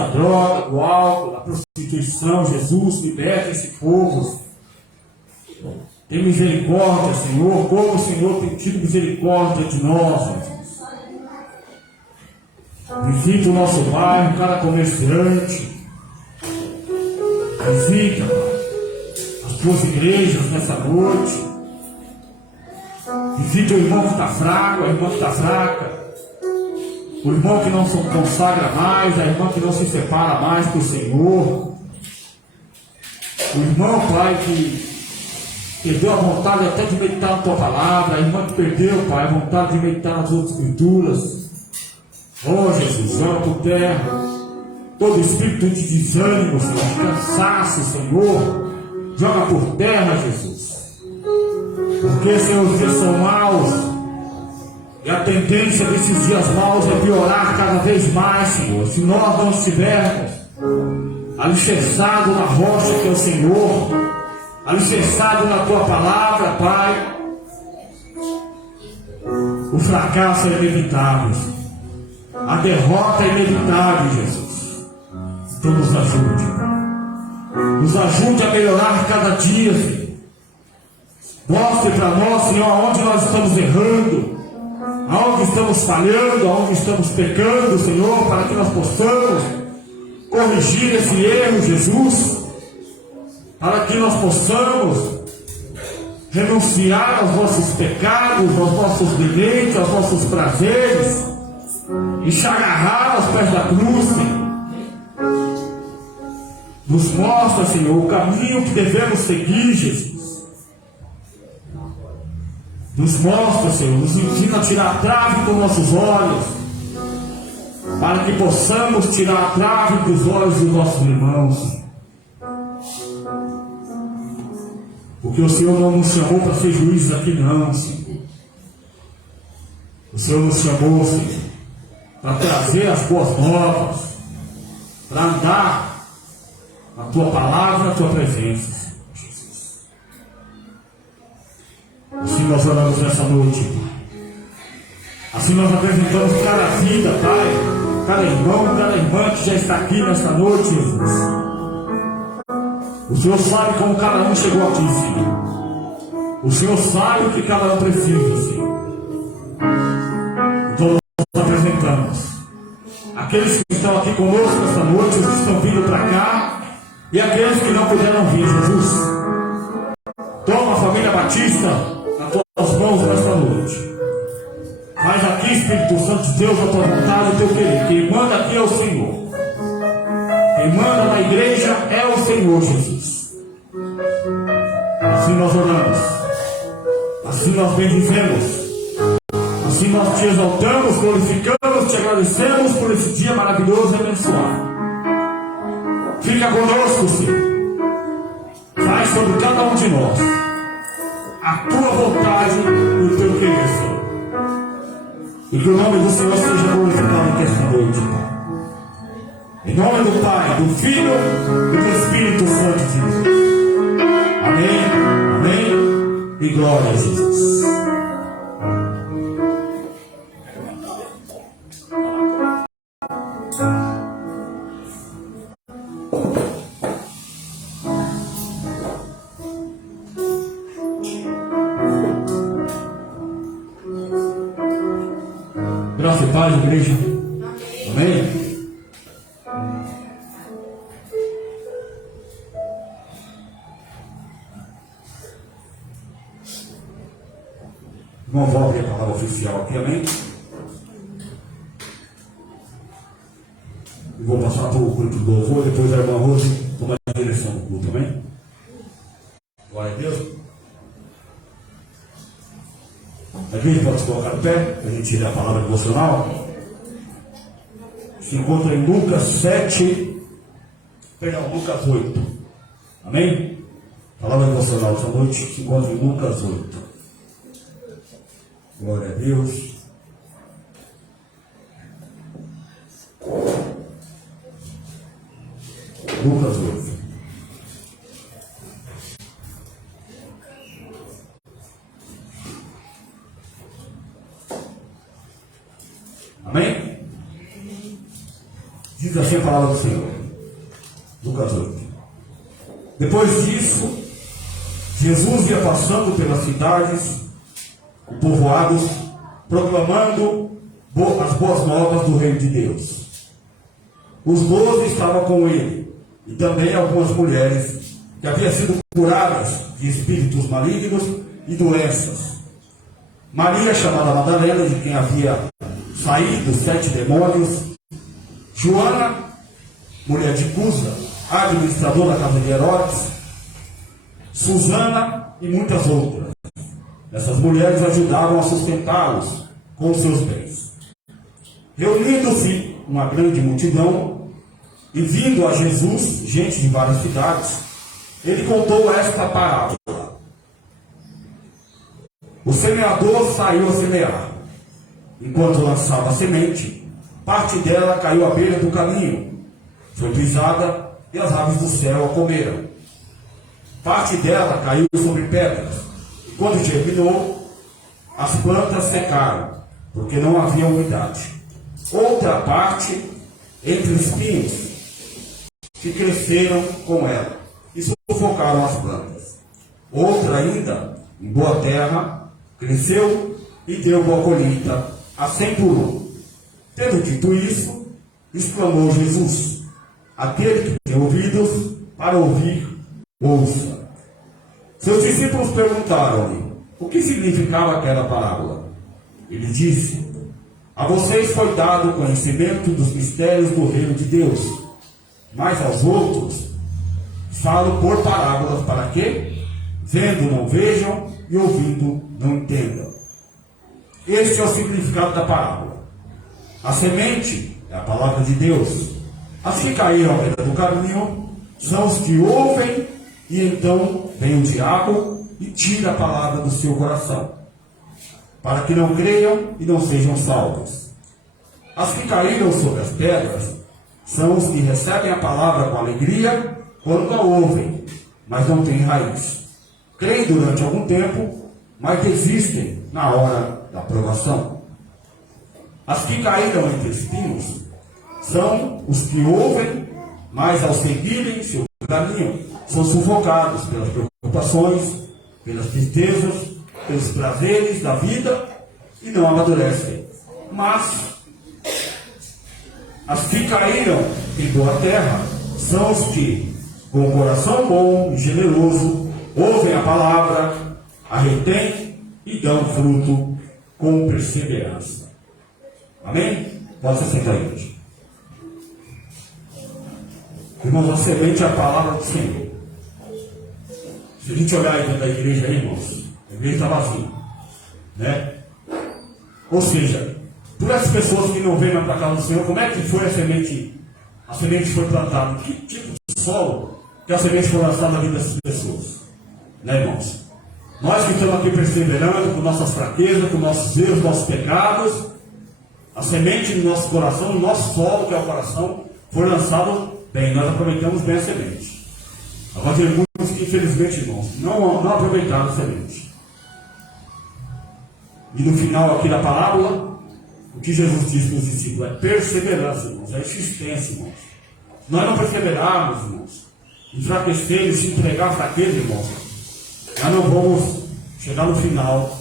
da droga, do álcool, da prostituição. Jesus, liberta esse povo. Tem misericórdia, Senhor, como o Senhor tem tido misericórdia de nós, Jesus. Visita o nosso bairro, cada comerciante. Visita, Pai, as tuas igrejas nessa noite. Visita o irmão que está fraco, a irmã que está fraca. O irmão que não se consagra mais, a irmã que não se separa mais do Senhor. O irmão, Pai, que perdeu a vontade até de meditar na tua palavra. A irmã que perdeu, Pai, a vontade de meditar nas outras escrituras. Oh, Jesus, joga por terra todo espírito de desânimo, Senhor, de cansaço, Senhor. Joga por terra, Jesus. Porque, Senhor, os dias são maus. E a tendência desses dias maus é piorar cada vez mais, Senhor. Se nós não estivermos alicerçados na rocha que é o Senhor, alicerçado na tua palavra, Pai, o fracasso é inevitável, a derrota é inevitável, Jesus. Então nos ajude a melhorar cada dia, Senhor. Mostre para nós, Senhor, aonde nós estamos errando, aonde estamos falhando, aonde estamos pecando, Senhor, para que nós possamos corrigir esse erro, Jesus, para que nós possamos renunciar aos nossos pecados, aos nossos deleites, aos nossos prazeres, e se agarrar aos pés da cruz, Senhor. Nos mostra, Senhor, o caminho que devemos seguir, Jesus. Nos mostra, Senhor, nos ensina a tirar a trave dos nossos olhos, para que possamos tirar a trave dos olhos dos nossos irmãos. Porque o Senhor não nos chamou para ser juízes aqui, não, Senhor. O Senhor nos chamou, Senhor, para trazer as boas novas, para andar na tua palavra, na tua presença, Senhor Jesus. Assim nós oramos nessa noite, Pai. Assim nós apresentamos cada vida, Pai, cada irmão, cada irmã que já está aqui nesta noite, Jesus. O Senhor sabe como cada um chegou aqui, Senhor. O Senhor sabe o que cada um precisa, Senhor. Então nós apresentamos aqueles que estão aqui conosco nesta noite, os que estão vindo para cá, e aqueles que não puderam vir, Jesus. Toma a família Batista nas tuas mãos nesta noite. Faz aqui, Espírito Santo de Deus, a tua vontade e o teu querer. Quem manda aqui é o Senhor. Quem manda na igreja é o Senhor, Jesus. Assim nós oramos. Assim nós bendizemos. Assim nós te exaltamos, glorificamos, te agradecemos por esse dia maravilhoso e abençoado. Fica conosco, Senhor. Faz sobre cada um de nós a tua vontade e o teu querer, Senhor. E que o nome do Senhor seja glorificado nesta noite, Pai. Em nome do Pai, do Filho e do Espírito Santo de Deus. Amém, amém e glória a Jesus. Graça e paz, igreja. Amém. Não vou abrir a palavra oficial aqui, amém? E vou passar para o culto do louvor, depois a irmã Rose toma a direção do culto, amém? Glória a Deus. A igreja pode se colocar de pé, para a gente ler a palavra devocional. Se encontra em Lucas 7, perdão, Lucas 8. Amém? A palavra devocional essa noite se encontra em Lucas 8. Glória a Deus. Lucas 8. Amém? Diz assim a palavra palavra do Senhor. Lucas 8. Depois disso, Jesus ia passando pelas cidades e povoados, proclamando as boas novas do reino de Deus. Os 12 estavam com ele, e também algumas mulheres que haviam sido curadas de espíritos malignos e doenças. Maria, chamada Madalena, de quem havia saído 7 demônios. Joana, mulher de Cusa, administrador da casa de Herodes. Susana e muitas outras. Essas mulheres ajudavam a sustentá-los com seus bens. Reunindo-se uma grande multidão e vindo a Jesus, gente de várias cidades, ele contou esta parábola. O semeador saiu a semear. Enquanto lançava a semente, parte dela caiu à beira do caminho, foi pisada e as aves do céu a comeram. Parte dela caiu sobre pedras, e quando germinou, as plantas secaram, porque não havia umidade. Outra parte entre espinhos, que cresceram com ela e sufocaram as plantas. Outra ainda, em boa terra, cresceu e deu boa colheita a 100 por 1. Tendo dito isso, exclamou Jesus: aquele que tem ouvidos para ouvir, ouça. Seus discípulos perguntaram-lhe o que significava aquela parábola. Ele disse: a vocês foi dado o conhecimento dos mistérios do reino de Deus, mas aos outros falo por parábolas, para que, vendo não vejam e ouvindo não entendam. Este é o significado da parábola. A semente é a palavra de Deus. As que caíram à beira do caminho são os que ouvem, e então vem o diabo e tira a palavra do seu coração, para que não creiam e não sejam salvos. As que caíram sobre as pedras são os que recebem a palavra com alegria quando a ouvem, mas não têm raiz. Creem durante algum tempo, mas desistem na hora da provação. As que caíram entre espinhos são os que ouvem, mas ao seguirem seu caminho, são sufocados pelas preocupações, pelas tristezas, pelos prazeres da vida e não amadurecem. Mas as que caíram em boa terra são os que, com o coração bom e generoso, ouvem a palavra, a retêm e dão fruto com perseverança. Amém? Pode se sentar aí hoje. Irmãos, a semente é a palavra do Senhor. Se a gente olhar aí dentro da igreja, aí, irmãos, a igreja está vazia, né? Ou seja, por essas pessoas que não vêm para a casa do Senhor, como é que foi a semente? A semente foi plantada. Que tipo de solo que a semente foi lançada na vida dessas pessoas? Né, irmãos? Nós que estamos aqui perseverando com nossas fraquezas, com nossos erros, nossos pecados, a semente no nosso coração, no nosso solo, que é o coração, foi lançado bem. Nós aproveitamos bem a semente. Agora tem muitos que, infelizmente, irmãos, não aproveitaram a semente. E no final aqui da parábola, o que Jesus disse para os discípulos é perseverança, irmãos, é insistência, irmãos. Se nós não perseverarmos, irmãos, enfraquecer e se entregar à fraqueza, irmãos, nós não vamos chegar no final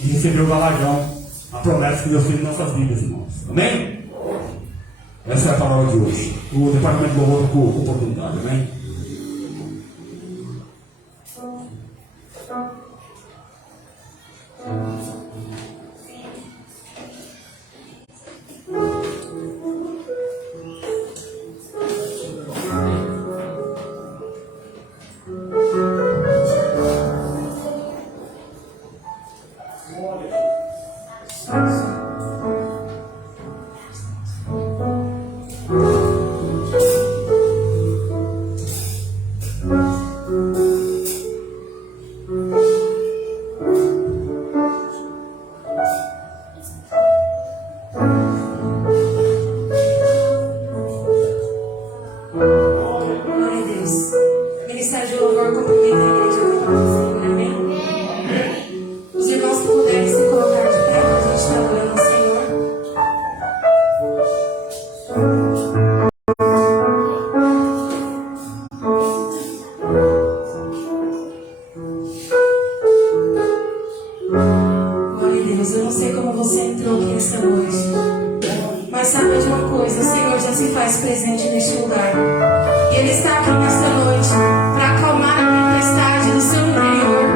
e receber o galardão, a promessa que Deus fez em nossas vidas, irmãos. Amém? Essa é a palavra de hoje. O departamento de louvor com oportunidade, amém? presente neste lugar. E Ele está aqui nesta noite para acalmar a tempestade do seu interior,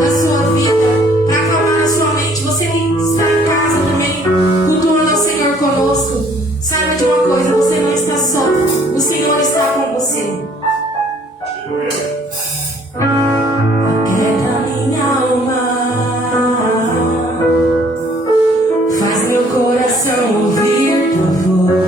da sua vida, para acalmar a sua mente. Você que está em casa também, cultuando ao Senhor conosco, saiba de uma coisa: você não está só, o Senhor está com você. Aquieta minha alma, faz meu coração ouvir tua voz.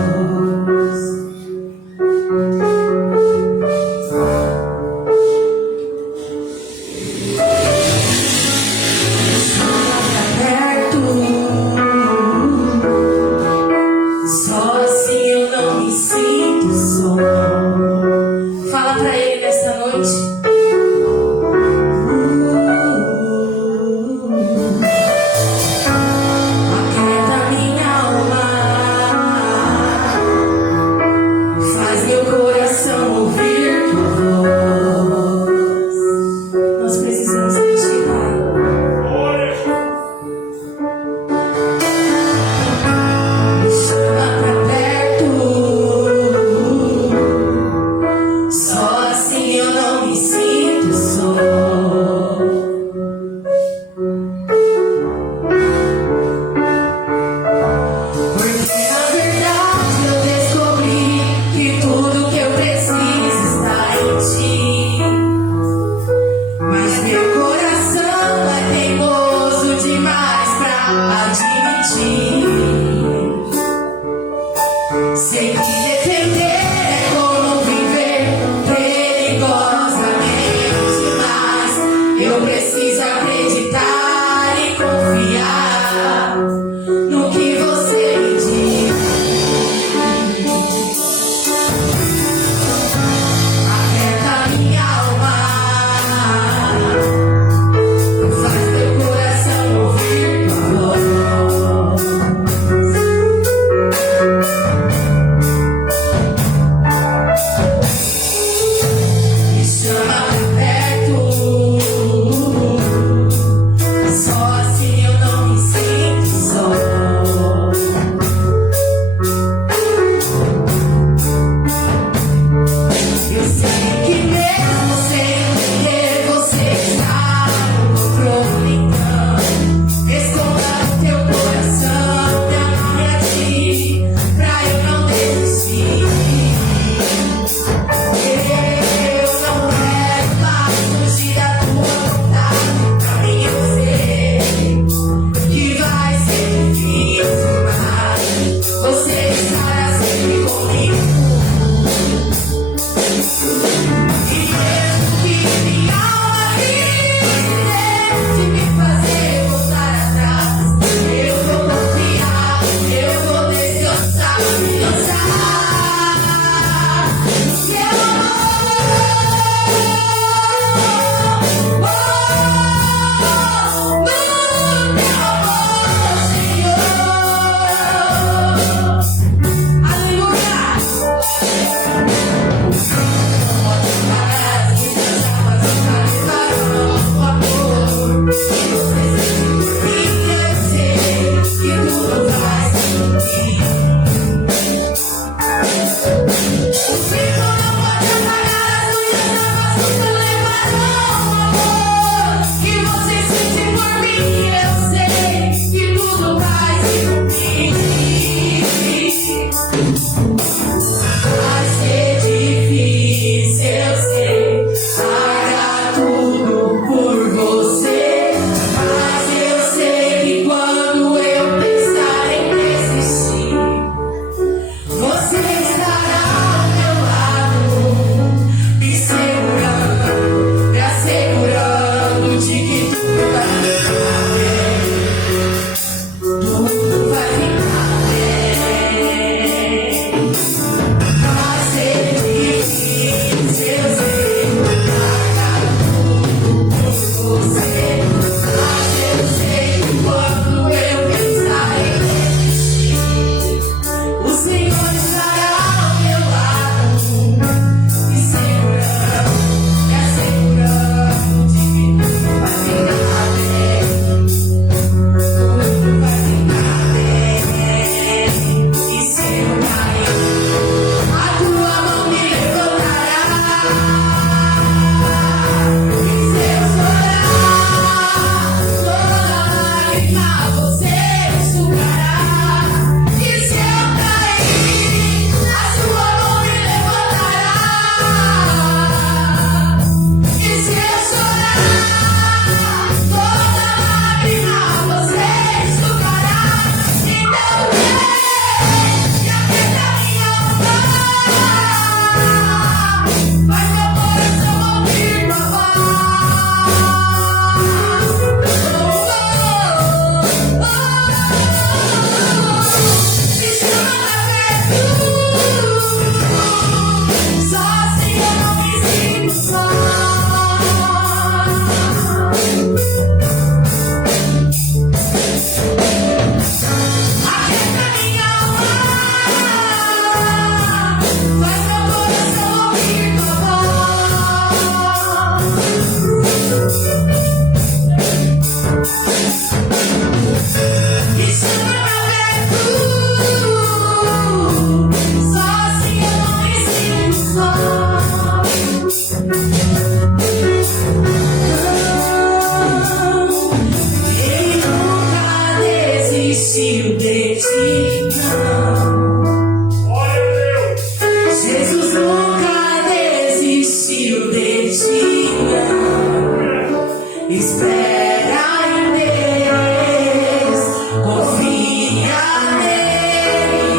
Jesus nunca desistiu de ti, não. Espera em Deus, confia nele.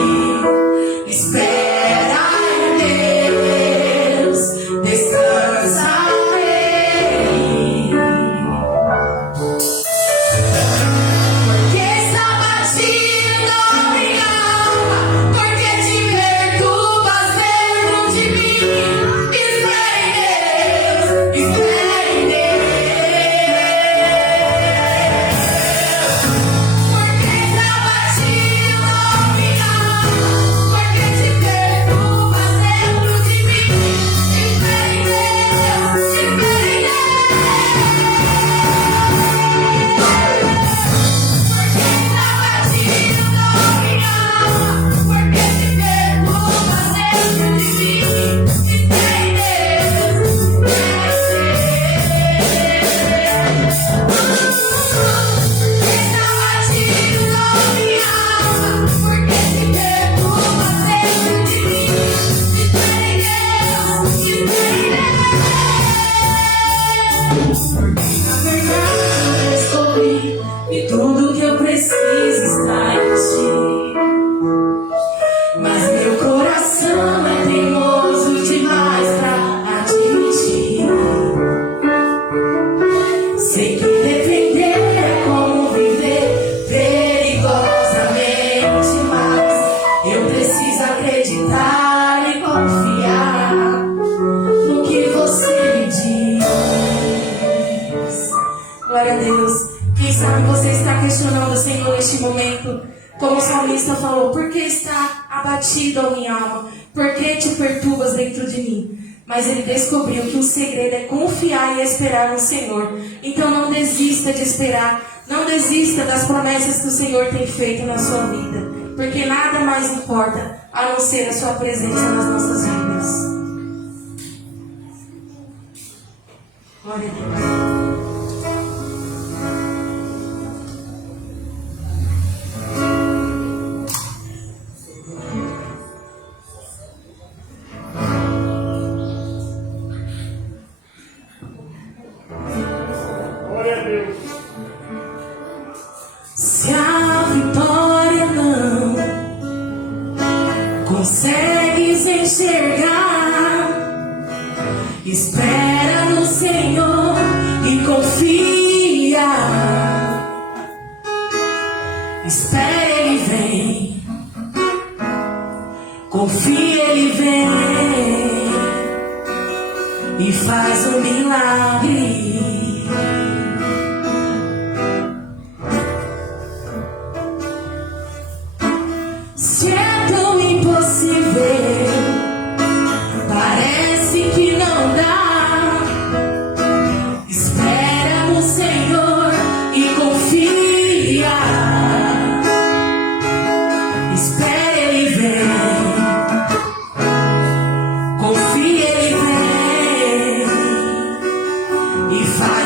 Espera em Deus, descansa nele. Porque está batido minha alma, porque te perturbas dentro de mim. Espera em Deus, espera em Deus. Porque está batido minha alma, porque te perturbas dentro de mim. Espera em Deus, espera em Deus. E tudo que eu preciso está em ti. Mas meu coração é teimoso demais pra admitir. Sei que depender é como viver perigosamente, mas eu preciso acreditar e confiar no que você me diz. Glória a Deus. Quem sabe você está questionando o Senhor neste momento, como o salmista falou: por que está abatido a minha alma? Por que te perturbas dentro de mim? Mas ele descobriu que o segredo é confiar e esperar no Senhor. Então não desista de esperar, não desista das promessas que o Senhor tem feito na sua vida, porque nada mais importa a não ser a sua presença nas nossas vidas. Glória a Deus. Se a vitória não consegues enxergar, espera no Senhor e confia. Espera, Ele vem. Confia, Ele vem e faz um milagre. Se é tão impossível, parece que não dá. Espera no Senhor e confia. Espera, Ele vem. Confia, Ele vem e faz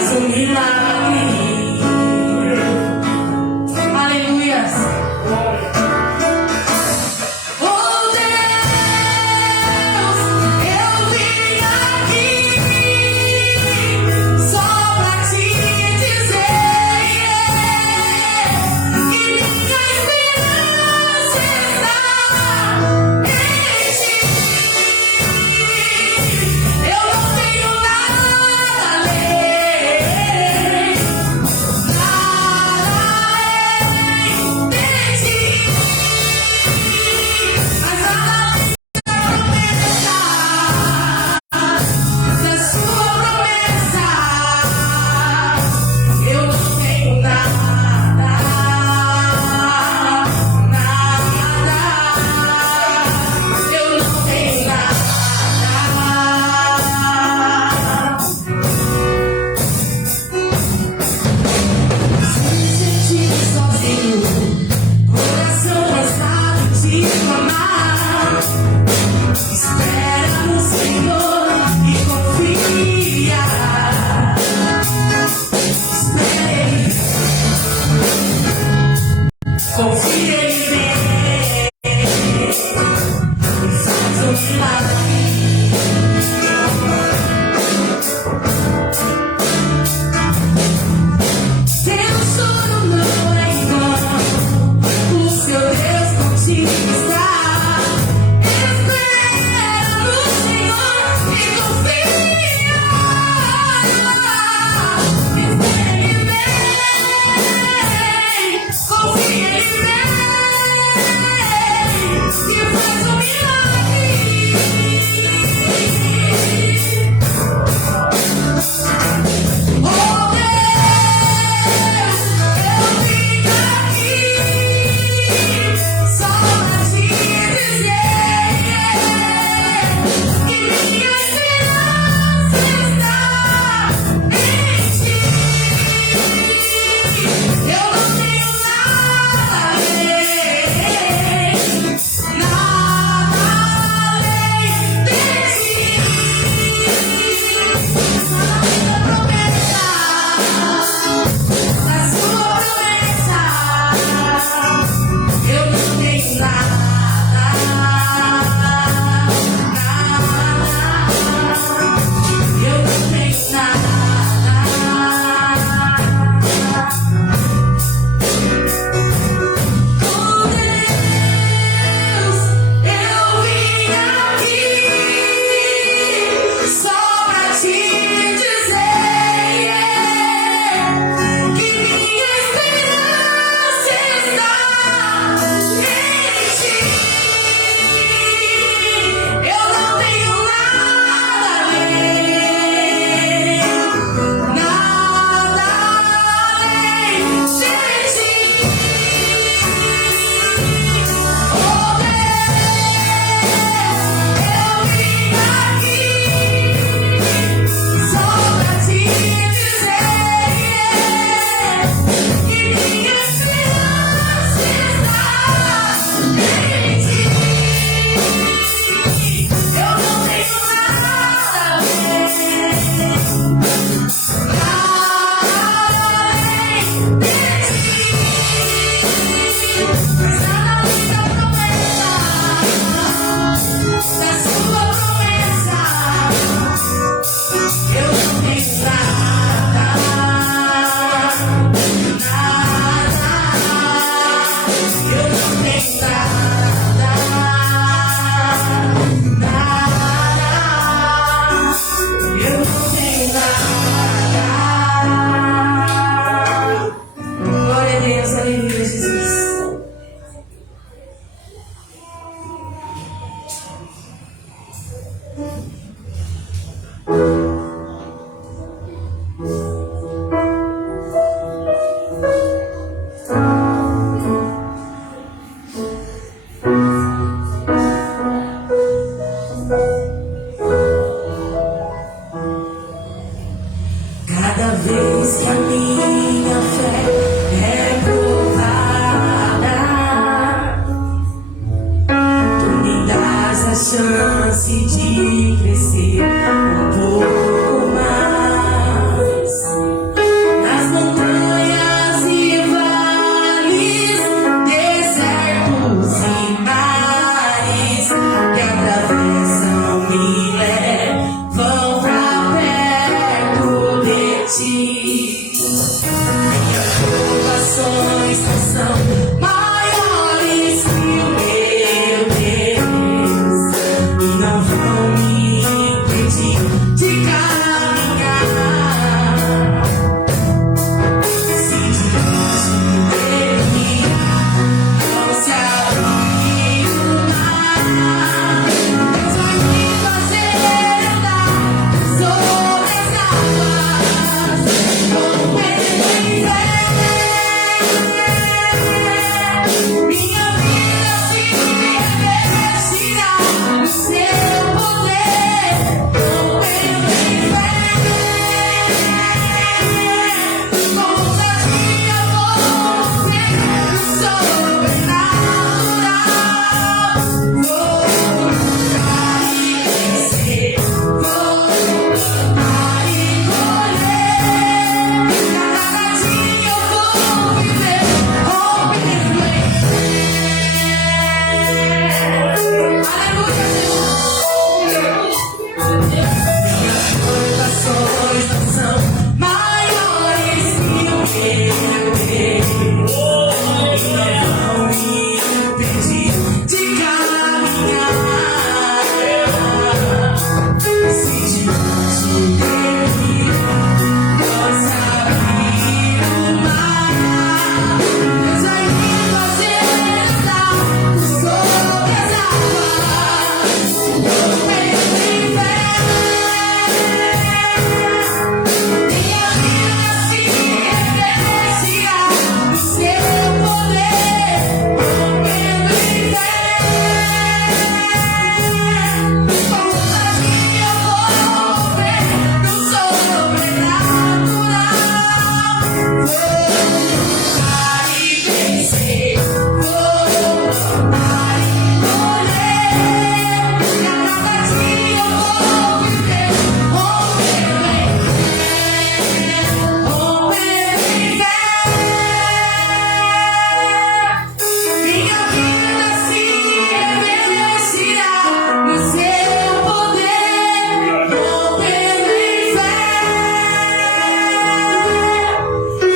Cada vez que a minha fé é provada, tu me dás a chance de crescer um pouco mais. Nas montanhas e vales, desertos e mares que atravessam me levam pra perto de ti. Minhas provações não são maiores que o meu Deus e não vão me impedir de caminhar. Se diante dele não se abrir o mar, Deus vai me fazer andar sobre as águas, com Ele em fé. Minha vida se revestirá do seu poder, com Ele em fé. Com ousadia vou ver o sobrenatural. Vou lutar e vencer, vou plantar e colher. Cada dia eu vou viver rompendo em fé. Aleluia, minhas provações não são maiores que o meu Deus e não vão me impedir de caminhar. Se diante dele não se abrir o mar, Deus vai me fazer andar sobre as águas, com Ele em fé. Minha vida se revestirá do seu poder, com Ele em fé. Com ousadia vou ver do sobrenatural. Vou lutar e vencer, vou plantar e colher. Cada dia eu vou viver rompendo em fé, rompendo em fé. Minha vida se revestirá do seu poder, rompendo em fé.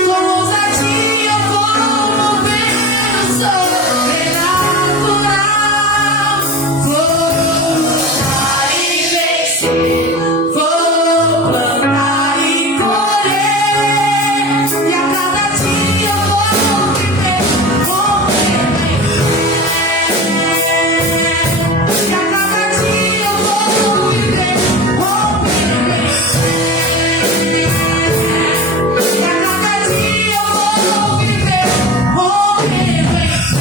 Com ousadia eu vou mover o sobrenatural. Vou lutar e vencer, vou plantar e colher. E a cada dia eu vou viver rompendo em fé. E a cada dia eu vou viver rompendo em fé. E a cada dia eu vou viver rompendo em fé.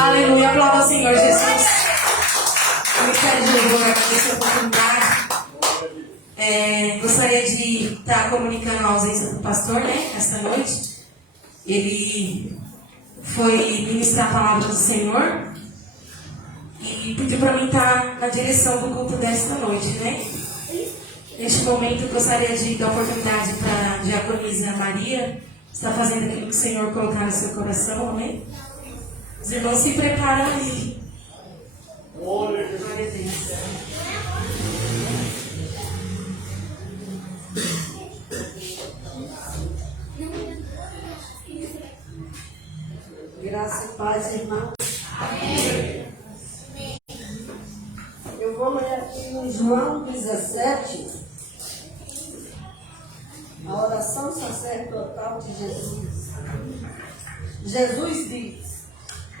Aleluia, aplauda ao Senhor Jesus. Ministério de Louvor, agradecer a oportunidade. Gostaria de estar comunicando a ausência do pastor, né, esta noite. Ele foi ministrar a palavra do Senhor e pediu para mim estar na direção do culto desta noite, né? Neste momento, eu gostaria de dar oportunidade para a diaconisa Maria estar fazendo aquilo que o Senhor colocar no seu coração, amém? Os irmãos se preparam aí. Glória a Deus. Graça e paz, irmãos. Eu vou ler aqui em João 17, a oração sacerdotal de Jesus. Jesus diz: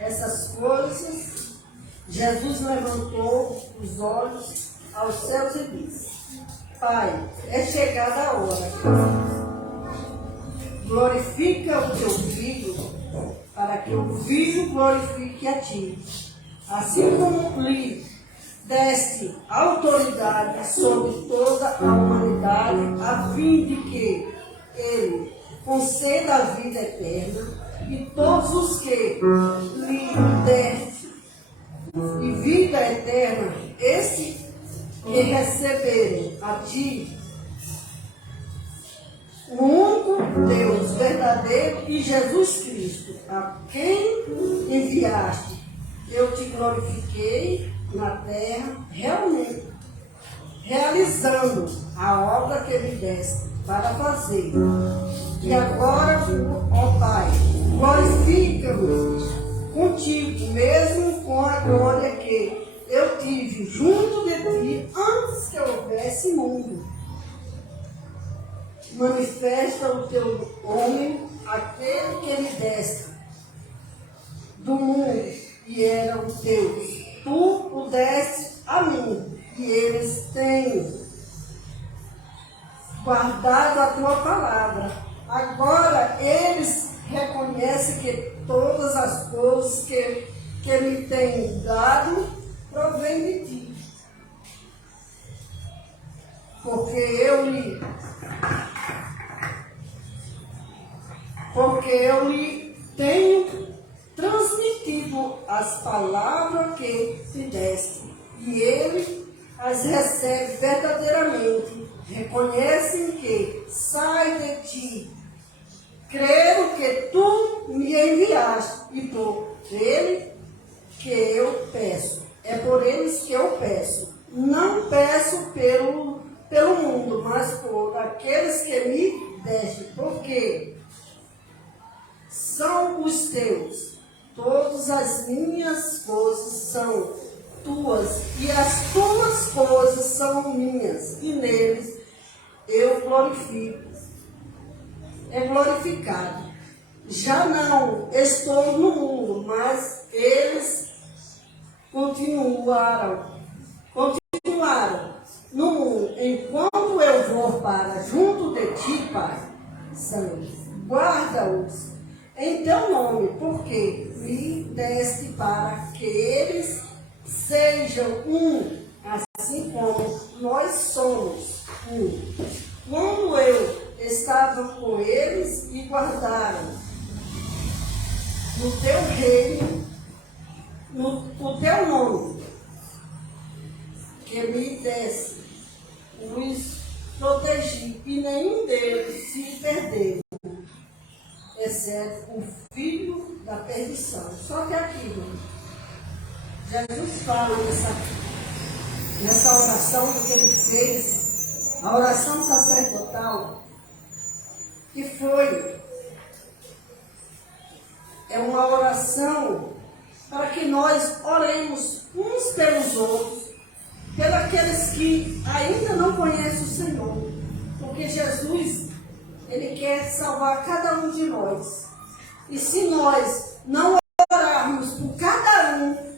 essas coisas Jesus levantou os olhos aos céus e disse: Pai, é chegada a hora. Glorifica o teu filho, para que o filho glorifique a ti. Assim como lhe deste autoridade sobre toda a humanidade, a fim de que ele conceda a vida eterna, e todos os que lhe deste e vida eterna, este que receberem a ti, o único Deus verdadeiro e Jesus Cristo, a quem enviaste, eu te glorifiquei na terra, realmente, realizando a obra que me deste para fazer. E agora, ó Pai, glorifica-me contigo, mesmo com a glória que eu tive junto de ti antes que houvesse mundo. Manifesta o teu homem, aquele que me deste do mundo, e era o teu. Tu o deste a mim, e eles têm guardado a tua palavra. Agora eles reconhecem que todas as coisas que me têm dado provém de ti. Porque eu lhe tenho transmitido as palavras que te deste, e ele as recebe verdadeiramente. Reconhecem que sai de ti. Creio que tu me enviaste, e por ele que eu peço. É por eles que eu peço. Não peço pelo mundo, mas por aqueles que me deste, porque são os teus. Todas as minhas coisas são tuas, e as tuas coisas são minhas, e neles eu glorifico. É glorificado. Já não estou no mundo, mas eles continuaram no mundo, enquanto eu vou para junto de ti, Pai Santo. Guarda-os em teu nome, porque me deste para que eles sejam um, assim como nós somos um. Quando eu estava com eles e guardaram no teu reino, no teu nome, que me desse, os protegi, e nenhum deles se perdeu, exceto o filho da perdição. Só que aqui, Jesus fala nessa oração que ele fez, a oração sacerdotal, que é uma oração para que nós oremos uns pelos outros, pelos aqueles que ainda não conhecem o Senhor, porque Jesus, ele quer salvar cada um de nós. E se nós não orarmos por cada um,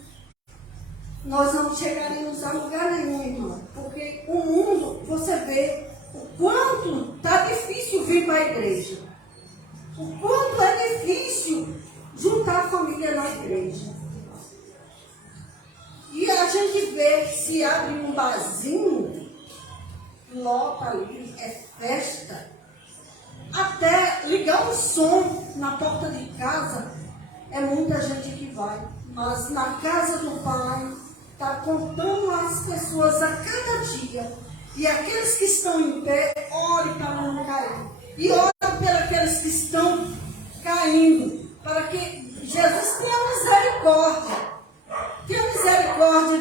nós não chegaremos a lugar nenhum, irmão. Porque o mundo, você vê o quanto está difícil vir para a igreja. O quanto é difícil juntar a família na igreja. E a gente vê, se abre um barzinho, lota ali, é festa. Até ligar o som na porta de casa, é muita gente que vai. Mas na casa do Pai, está contando as pessoas a cada dia. E aqueles que estão em pé, ore para não cair. E ore pelos que estão caindo, para que Jesus tenha misericórdia. Tenha misericórdia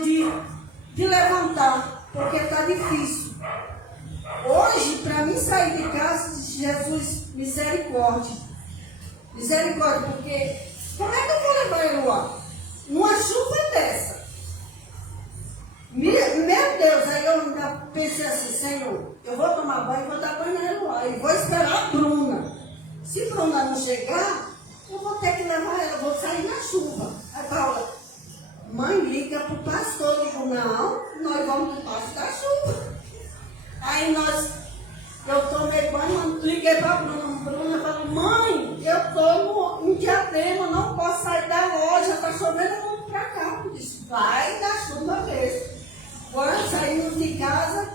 de levantar, porque está difícil. Hoje, para mim sair de casa, Jesus, misericórdia. Misericórdia, porque como é que eu vou levar ele lá? Numa chuva dessa. Meu Deus, aí eu ainda pensei assim, Senhor, eu vou tomar banho e vou dar banho nele lá. E vou esperar a Bruna. Se Bruna não chegar, eu vou ter que levar ela, vou sair na chuva. Aí Paula, mãe liga pro pastor, digo, não, nós vamos debaixo da chuva. Aí eu tomei banho, liguei pra Bruna falou, mãe, eu tô em Diadema, não posso sair da loja, tá chovendo, eu vou pra cá. Eu disse, vai da chuva mesmo. Agora saímos de casa,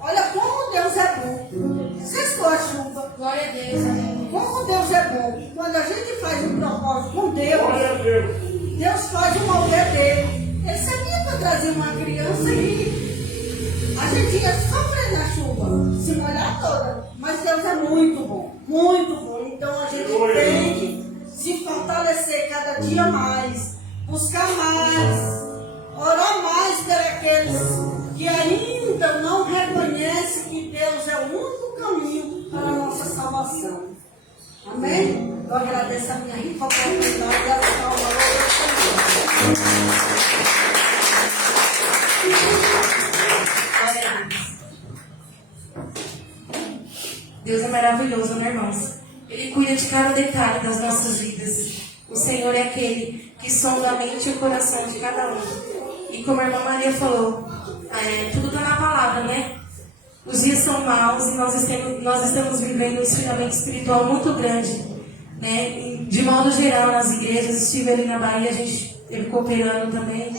olha como Deus é bom. Cessou a chuva. Glória a Deus, amém. Como Deus é bom. Quando a gente faz um propósito com Deus, Deus faz o mover dele. Ele sabia que eu trazia uma criança e a gente ia sofrer na chuva, se molhar toda. Mas Deus é muito bom, muito bom. Então a gente tem que se fortalecer cada dia mais, buscar mais, orar mais por aqueles que ainda não reconhecem que Deus é o único caminho para a nossa salvação. Amém? Eu agradeço a minha rica oportunidade de ela o valor do Senhor. Deus é maravilhoso, né, irmãos? Ele cuida de cada detalhe das nossas vidas. O Senhor é aquele que sonda a mente e o coração de cada um. E como a irmã Maria falou, tudo está na palavra, né? Os dias são maus e nós estamos vivendo um esfriamento espiritual muito grande, né? De modo geral, nas igrejas, estive ali na Bahia, a gente esteve cooperando também.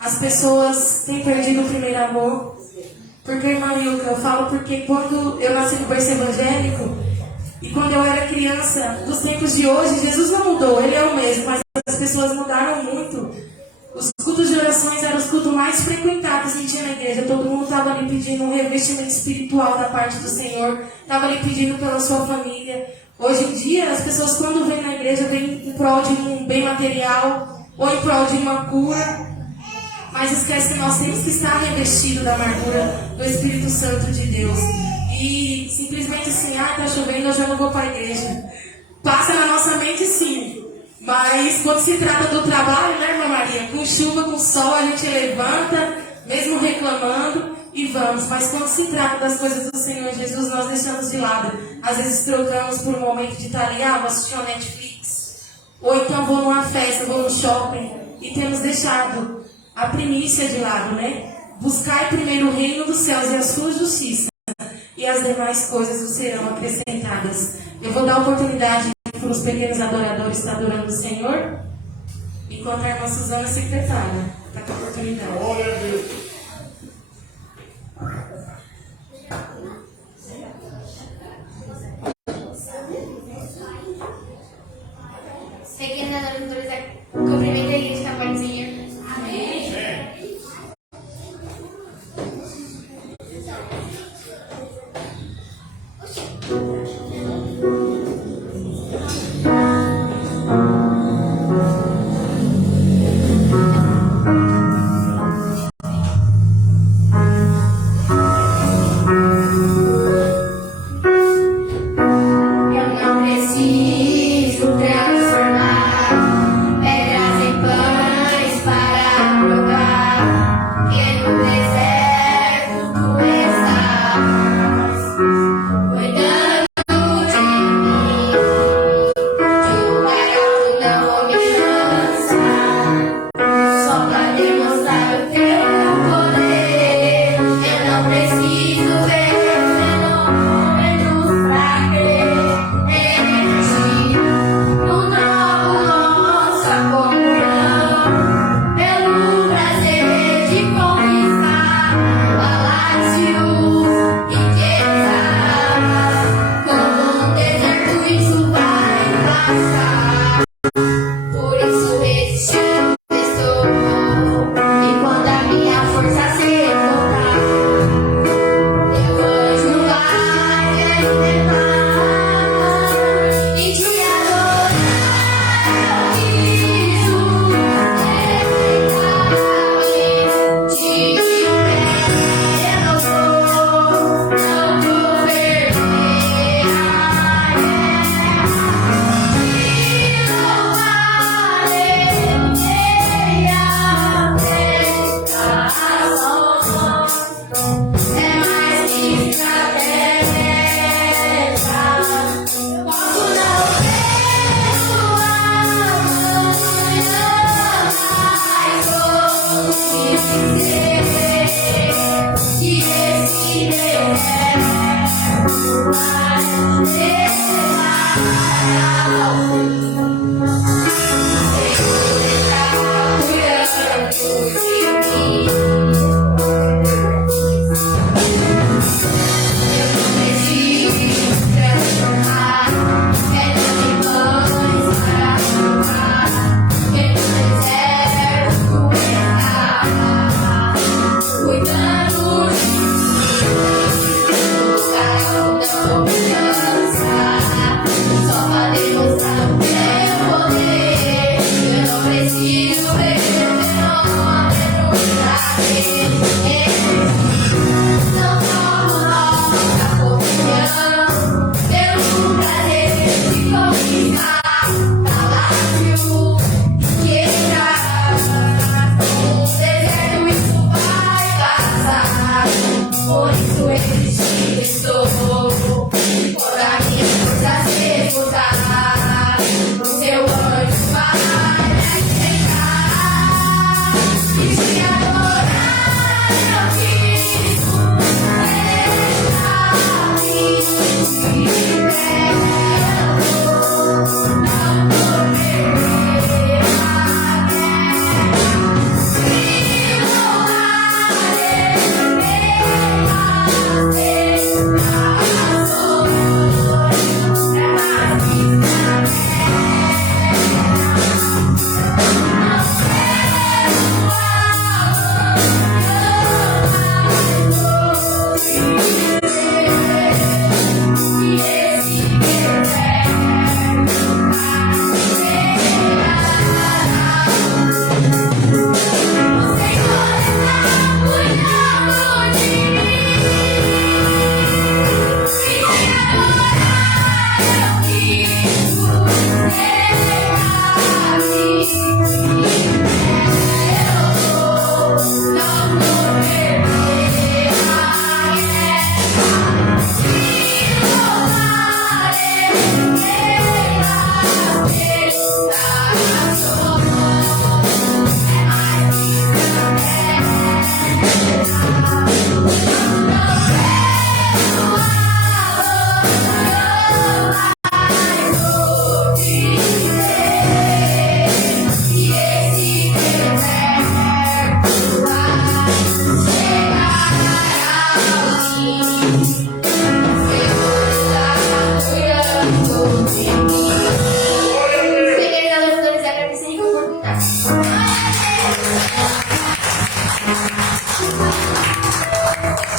As pessoas têm perdido o primeiro amor. Porque, irmã Ilka, eu falo porque quando eu nasci no berço evangélico e quando eu era criança, dos tempos de hoje, Jesus não mudou, Ele é o mesmo, mas as pessoas mudaram muito. Os cultos de orações eram os cultos mais frequentados que tinha na igreja. Todo mundo estava ali pedindo um revestimento espiritual da parte do Senhor. Estava ali pedindo pela sua família. Hoje em dia, as pessoas quando vêm na igreja, vêm em prol de um bem material ou em prol de uma cura. Mas esquece que nós temos que estar revestidos da amargura do Espírito Santo de Deus. E simplesmente assim, tá chovendo, eu já não vou para a igreja. Passa na nossa mente sim. Mas quando se trata do trabalho, né, irmã Maria? Com chuva, com sol, a gente levanta, mesmo reclamando, e vamos. Mas quando se trata das coisas do Senhor Jesus, nós deixamos de lado. Às vezes trocamos por um momento de estar ali, vou assistir ao Netflix. Ou então vou numa festa, vou no shopping. E temos deixado a primícia de lado, né? Buscai primeiro o reino dos céus e a sua justiça. E as demais coisas vos serão acrescentadas. Eu vou dar a oportunidade para os pequenos adoradores estar adorando o Senhor, enquanto a irmã Suzana é secretária. Está com a oportunidade. Glória a Deus. Pequenos adoradores, cumprimento a igreja, pode dizer. Amém.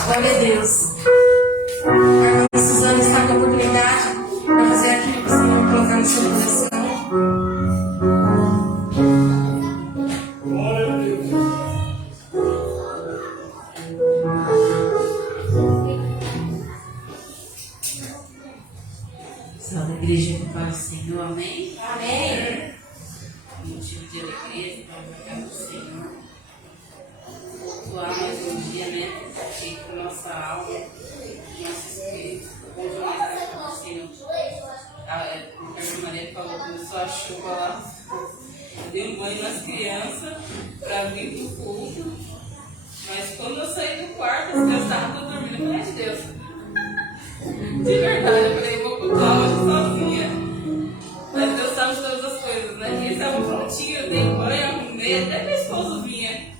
Glória a Deus. A irmã Suzana está com a oportunidade para fazer aquilo que o Senhor colocar no seu coração. Glória a Deus. Salve a igreja para o Senhor, amém? Amém. Motivo de alegria para a casa do Senhor. Atuar mais um dia, né? Aqui com nossa alma, nosso espírito, hoje mais com o Senhor. A irmã Maria falou que começou a chuva lá. Dei um banho nas crianças para vir para o culto. Mas quando eu saí do quarto, as crianças estavam dormindo. Eu falei, Deus. De verdade, eu falei, eu vou cultuar hoje sozinha. Mas Deus sabe de todas as coisas, né? Eles estavam prontinhos, eu dei banho, arrumei, até meu esposo vinha.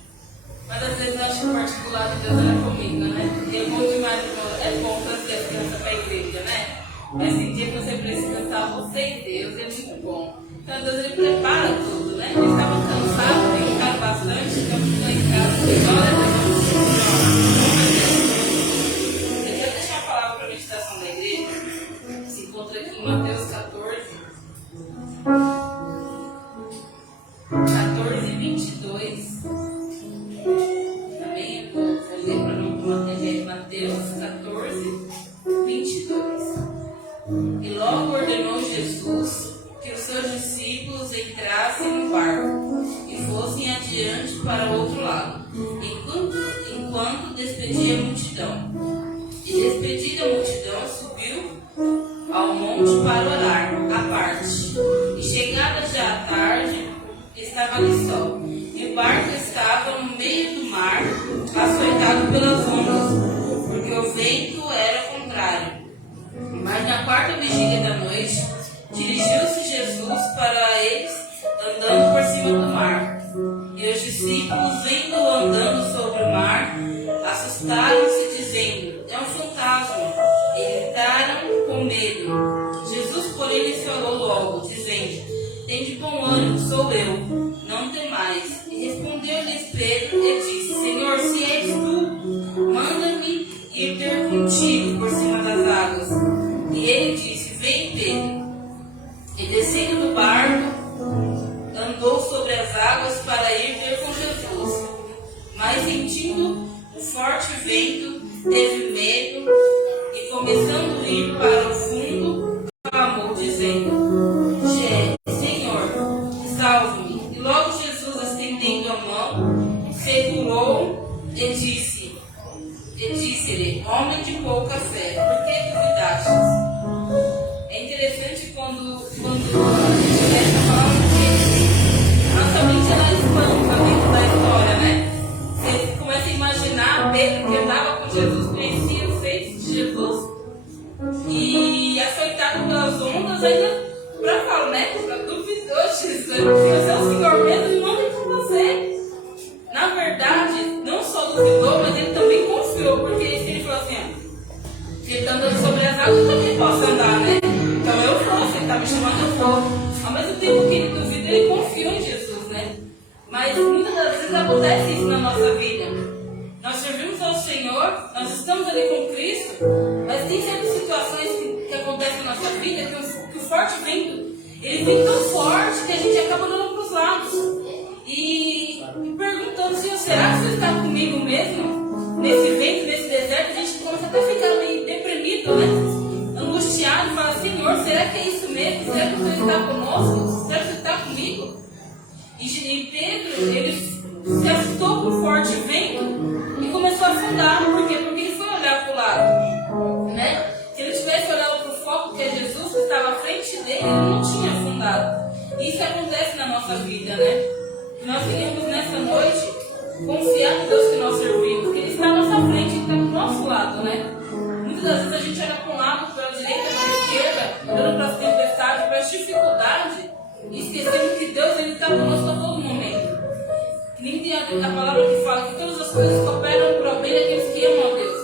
Mas às vezes eu acho que o particular de Deus era comigo, né? É bom demais, é bom trazer as crianças para a igreja, né? Esse dia que você precisa estar você e Deus é muito bom. Então Deus ele prepara tudo, né? Eles estavam cansados, brincaram bastante, então ficou em casa. Glória a Deus. Eu quero deixar a palavra para a meditação da igreja. Se encontra aqui em Mateus 14. 14:22. Amém? Eu vou ler para não Mateus 14:22. E logo ordenou Jesus que os seus discípulos entrassem no barco e fossem adiante para o outro lado, enquanto despedia a multidão. E despedida a multidão, subiu ao monte para orar, à parte. E chegada já a tarde, estava ali só. E o barco estava no meio do mar, açoitado pelas ondas, porque o vento era contrário. Mas na quarta vigília da noite, dirigiu-se Jesus para eles, andando por cima do mar. E os discípulos, vendo-o andando sobre o mar, assustaram-se, dizendo: é um fantasma. E gritaram com medo. Jesus, porém, lhes falou logo, dizendo: tende bom ânimo, sou eu, não temais. E respondeu-lhes Pedro e disse: Senhor, se és tu, manda-me ir ter contigo por cima das águas. E ele disse: vem, Pedro. E descendo do barco, andou sobre as águas para ir ter com Jesus. Mas sentindo o forte vento, teve medo e, começando a ir para o fundo, clamou, dizendo: Senhor, salve-me. E logo Jesus, estendendo a mão, segurou e disse-lhe: homem de pouca fé, por que duvidastes? É interessante quando a gente começa a falar que nossa mente ela espanta dentro da história, né? Você começa a imaginar Pedro que andava com Jesus, conhecia os feitos de Jesus e açoitado pelas ondas, ainda para falar, né? Duvidou, Jesus, você é o Senhor mesmo e manda com você. Na verdade, não só duvidou, mas ele também confiou, porque ele falou assim: ó, se ele está andando sobre as águas, eu também posso andar, né? Então eu vou, se ele está me chamando, eu vou. Ao mesmo tempo que ele duvida, ele confiou em Jesus, né? Mas muitas das vezes acontece isso na nossa vida. Nós servimos ao Senhor, nós estamos ali com Cristo, mas tem certas situações que acontecem na nossa vida que o forte vento, ele vem tão forte que a gente acaba olhando para os lados e perguntando: Senhor, será que o Senhor está comigo mesmo? Nesse vento, nesse deserto, a gente começa até a ficar meio deprimido, né? Angustiado, fala: Senhor, será que é isso mesmo? Será que o Senhor está conosco? Será que o Senhor está comigo? E Pedro, ele se assustou com o forte vento e começou a afundar. Por quê? Porque ele foi olhar para o lado, né? Se ele tivesse olhado para o foco, que é Jesus, que estava à frente dele, ele não tinha afundado. E isso acontece na nossa vida, né? Nós queremos nessa noite confiar no Deus que nós servimos, que Ele está à nossa frente, Ele está do nosso lado, né? Muitas das vezes a gente olha para um lado, para a direita, para a esquerda, olhando para as tempestades, para as dificuldades, e esquecemos que Deus Ele está conosco a todo momento. Que nem tem a palavra que fala que todas as coisas cooperam para o bem daqueles que amam a Deus.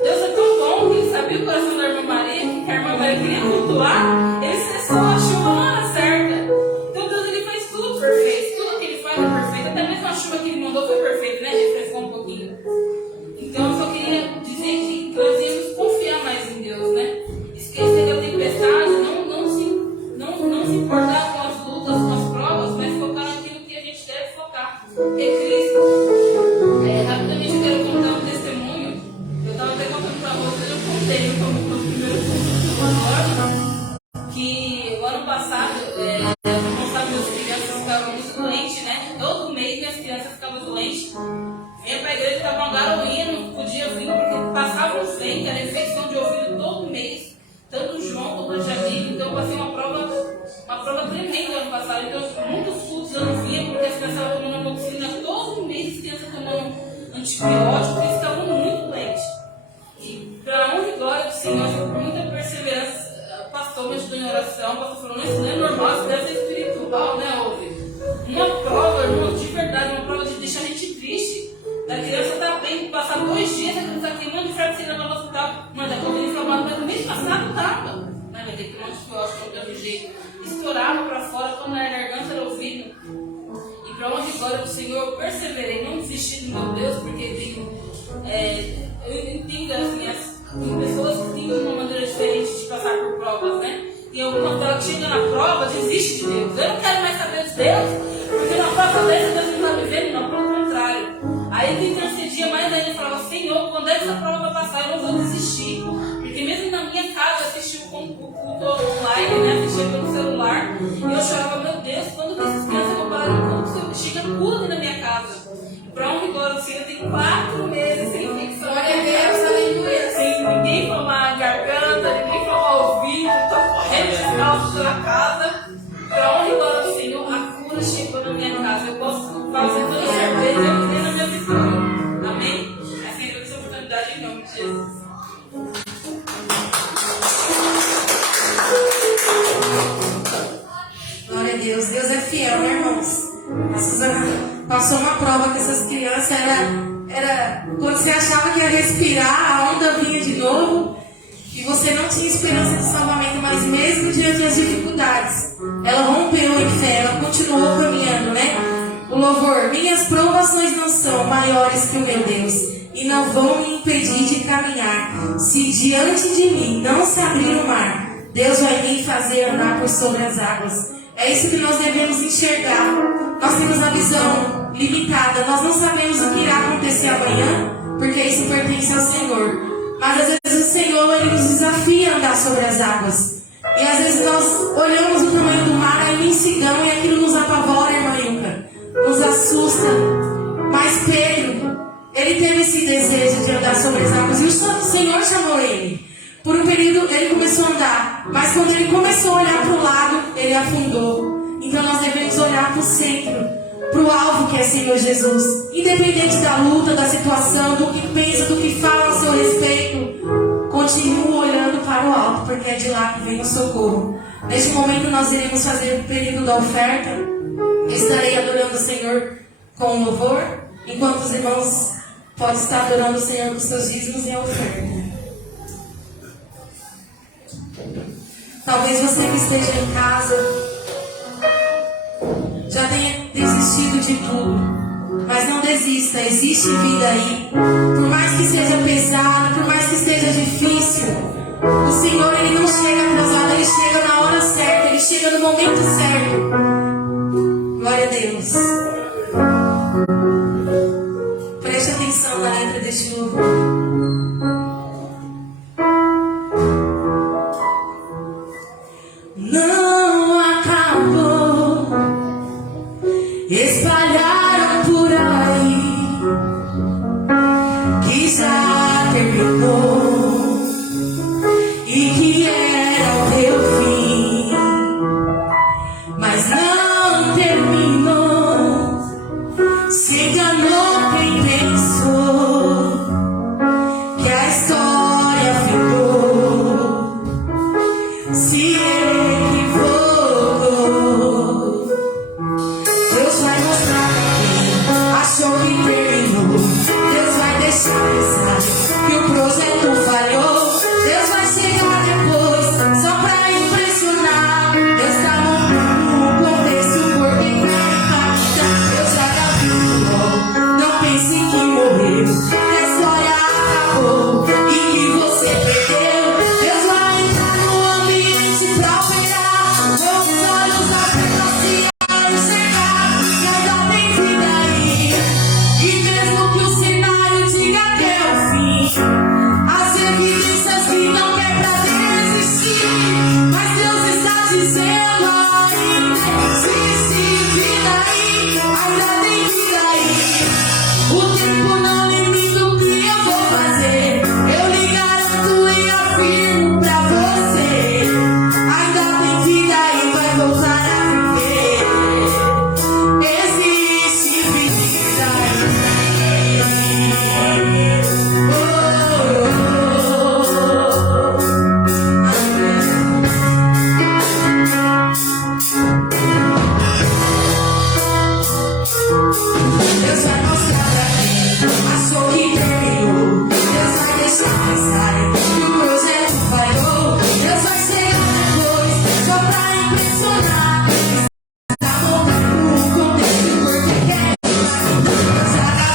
Deus é tão bom que Ele sabia o coração da irmã Maria, que a irmã Maria queria cultuar, Ele cessou a chuva na hora certa. Então Deus Ele faz tudo perfeito, tudo que Ele faz é perfeito, até mesmo a chuva que Ele mandou foi perfeita, né? Refrescou um pouquinho. Então eu só queria dizer que nós devemos confiar mais em Deus, né? Esquecer da tempestade, não se importar com as lutas, com as provas, mas focar naquilo que a gente deve focar, que é Cristo. Rapidamente eu quero contar um testemunho. Eu estava até contando para vocês, eu contei no primeiro curso que o ano passado, como sabe, minhas crianças ficavam muito doentes, né? Todo mês minhas crianças ficavam doentes. Vinha para a igreja, estava uma garoinha, não podia vir porque passava uns ventos, era infecção de ouvido todo mês, tanto o João quanto a Jamile. Então eu passei uma prova tremenda ano passado. Então muitos cultos eu não via porque as crianças estavam tomando amoxicilina todo mês, as crianças tomando antibiótico, eles estavam muito doentes. E para a honra e glória do Senhor, com muita perseverança, o pastor me ajudou em oração. O pastor falou: não, isso não é normal, isso deve ser espiritual, né, ouve? Uma prova, irmão, de verdade, uma prova de deixar a gente triste. A criança está bem, passar 2 dias, a criança está queimando de febre, você leva no hospital. Mas a coisa inflamada, mas no mês passado estava. Mas vai ter que tomar antibiótico, não teve jeito. Estourava para fora, quando era garganta era ouvido. E para honra e glória do Senhor, eu perseverei, não desisti do meu Deus, porque eu entendo tem pessoas que têm uma maneira diferente de passar por provas, né? E algumas delas que chegam na prova, desiste de Deus. Eu não quero mais saber de Deus, porque na prova dessa Deus não está me vendo, não, pelo contrário. Aí ele intercedia mais ainda e falava: Senhor, quando essa prova vai passar, eu não vou desistir. Porque mesmo na minha casa, assistia o culto online, né? Assistia pelo celular, e eu chorava: meu Deus, quando que essas crianças vão parar de culto? Chega cura na minha casa. Para honra e glória do Senhor, eu tenho 4 meses sem infecção. Glória a Deus, aleluia. Sem ninguém inflamar a garganta, ninguém inflamar o ouvido, estou correndo de calças pela casa. Para honra e glória do Senhor, a cura chegou na minha casa. Eu posso fazer toda certeza, eu creio na minha vitória. Amém? Assim, eu tenho essa oportunidade em nome de Jesus. brincava com essas crianças, era quando você achava que ia respirar, a onda vinha de novo e você não tinha esperança de salvamento, mas mesmo diante das dificuldades, ela rompeu em fé, ela continuou caminhando, né? O louvor: minhas provações não são maiores que o meu Deus e não vão me impedir de caminhar. Se diante de mim não se abrir o mar, Deus vai me fazer andar por sobre as águas. É isso que nós devemos enxergar. Nós temos a visão limitada, nós não sabemos o que irá acontecer amanhã, porque isso pertence ao Senhor. Mas às vezes o Senhor, Ele nos desafia a andar sobre as águas. E às vezes nós olhamos o tamanho do mar, a imensidão, e aquilo nos apavora, irmã Ilka, nos assusta. Mas Pedro, ele teve esse desejo de andar sobre as águas, e o Senhor chamou ele. Por um período ele começou a andar, mas quando ele começou a olhar para o lado, ele afundou. Então nós devemos olhar para o centro, para o alvo que é Senhor Jesus. Independente da luta, da situação, do que pensa, do que fala a seu respeito, continue olhando para o alto, porque é de lá que vem o socorro. Neste momento nós iremos fazer o período da oferta. Estarei adorando o Senhor com louvor, enquanto os irmãos podem estar adorando o Senhor com seus dízimos e a oferta. Talvez você que esteja em casa já tenha desistido de tudo, mas não desista, existe vida aí. Por mais que seja pesado, por mais que seja difícil, o Senhor, Ele não chega atrasado, Ele chega na hora certa, Ele chega no momento certo. Glória a Deus. Preste atenção na letra deste louvor. Não acabou, espalharam por aí que já terminou e que era o teu fim, mas não terminou. Se enganou quem pensou que a história ficou. Se Deus vai mostrar pra quem achou que terminou. Deus vai deixar pensar que o projeto falhou. Deus vai chegar depois só pra impressionar. Deus tá montando o contexto porque quer impactar. Deus já viu, não pense que morreu, que a história acabou e que você perdeu. Deus vai entrar no ambiente pra operar, com os olhos abertos enxergar que ainda tem vida aí. E mesmo que o cenário diga que é o fim, as evidências que não quer pra desistir, mas Deus está dizendo ainda existe vida aí, ainda tem vida aí. O tempo não limita o que eu vou fazer, eu lhe garanto e afirmo pra você, ainda tem vida aí, vai voltar a viver. Existe vida aí. Deus vai mostrar pra quem achou que terminou. Deus vai deixar pensar que o projeto falhou. Deus vai chegar depois só pra impressionar. Tá montando o contexto porque quer impactar.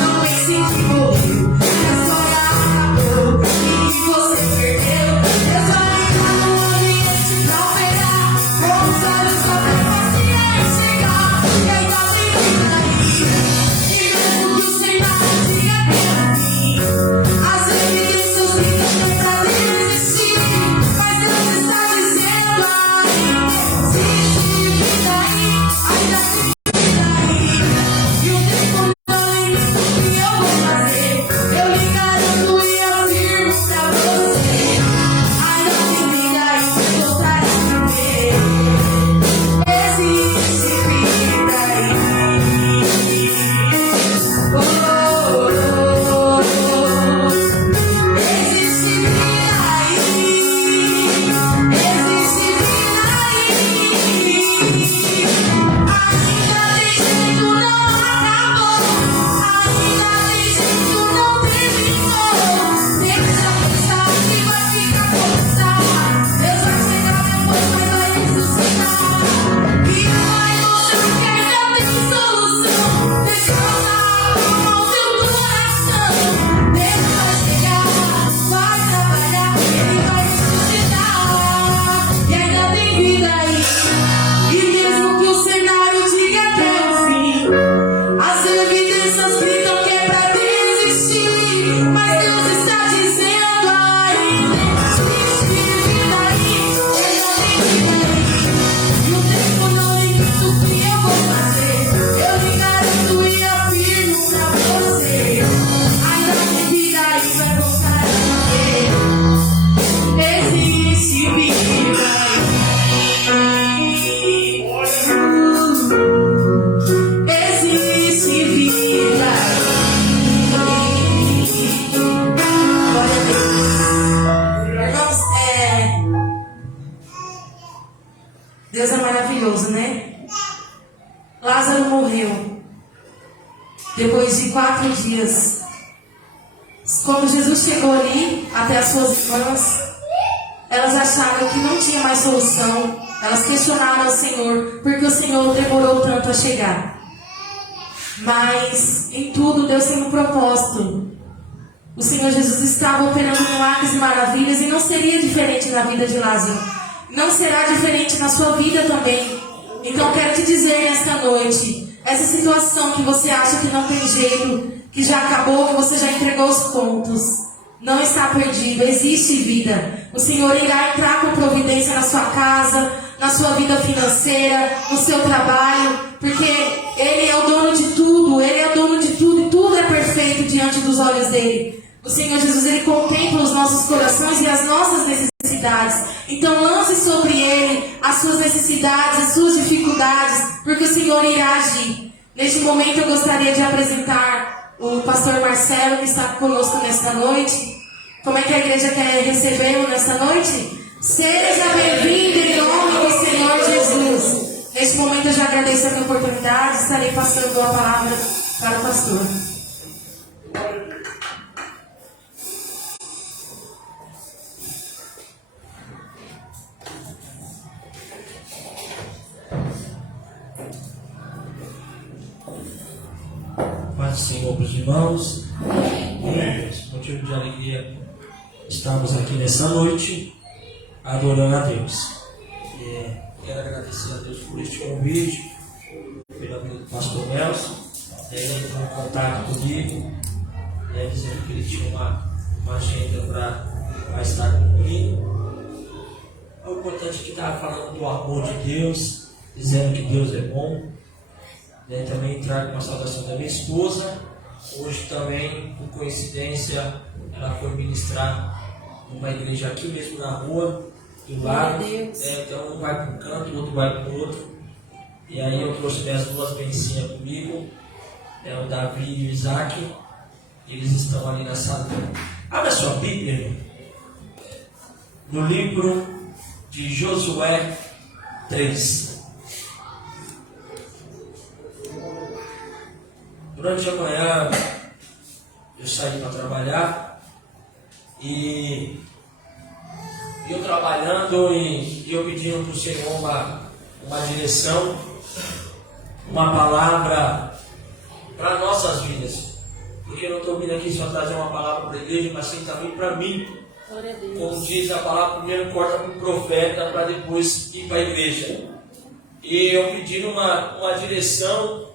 Não pense que morreu, que a história acabou e que você perdeu. Deus vai entrar no ambiente pra operar, com os olhos abertos e enxergar que ainda tem vida aí. E mesmo que o cenário diga que é o fim, as evidências que não tem pra desistir, mas Deus está dizendo ainda existe vida aí, ainda tem vida aí. E o tempo não limita o que eu vou fazer. depois de 4 dias, quando Jesus chegou ali até as suas irmãs, elas acharam que não tinha mais solução. Elas questionaram o Senhor, porque o Senhor demorou tanto a chegar. Mas em tudo Deus tem um propósito. O Senhor Jesus estava operando milagres e maravilhas, e não seria diferente na vida de Lázaro. Não será diferente na sua vida também. Então quero te dizer nesta noite, essa situação que você acha que não tem jeito, que já acabou, que você já entregou os pontos, não está perdido, existe vida. O Senhor irá entrar com providência na sua casa, na sua vida financeira, no seu trabalho, porque Ele é o dono de tudo, Ele é dono de tudo, e tudo é perfeito diante dos olhos dEle. O Senhor Jesus, Ele contempla os nossos corações e as nossas necessidades. Então lance sobre Ele as suas necessidades, as suas dificuldades, porque o Senhor irá agir. Neste momento eu gostaria de apresentar o pastor Marcelo, que está conosco nesta noite. Como é que a igreja quer recebê-lo nesta noite? Seja bem-vindo em nome do Senhor Jesus. Neste momento eu já agradeço a minha oportunidade, estarei passando a palavra para o pastor. Paz do Senhor para os irmãos. Motivo de alegria estamos aqui nessa noite adorando a Deus. Quero agradecer a Deus por este convite, pela vida do pastor Nelson. Ele entrou em contato comigo, dizendo que ele tinha uma agenda para estar comigo. O importante é que estava falando do amor de Deus, dizendo que Deus é bom. Também trago uma saudação da minha esposa. Hoje também, por coincidência, ela foi ministrar numa igreja aqui mesmo na rua, do lado. Então um vai para um canto, o outro vai para o outro. E aí eu trouxe minhas duas bencinhas comigo, o Davi e o Isaac. Eles estão ali na sala. Abra a sua Bíblia, irmão, no livro de Josué 3. Durante a manhã eu saí para trabalhar e eu trabalhando e eu pedindo para o Senhor uma direção, uma palavra para nossas vidas. Porque eu não estou vindo aqui só trazer uma palavra para a igreja, mas sim também para mim. Como diz a palavra, primeiro corta para o profeta para depois ir para a igreja. E eu pedindo uma direção.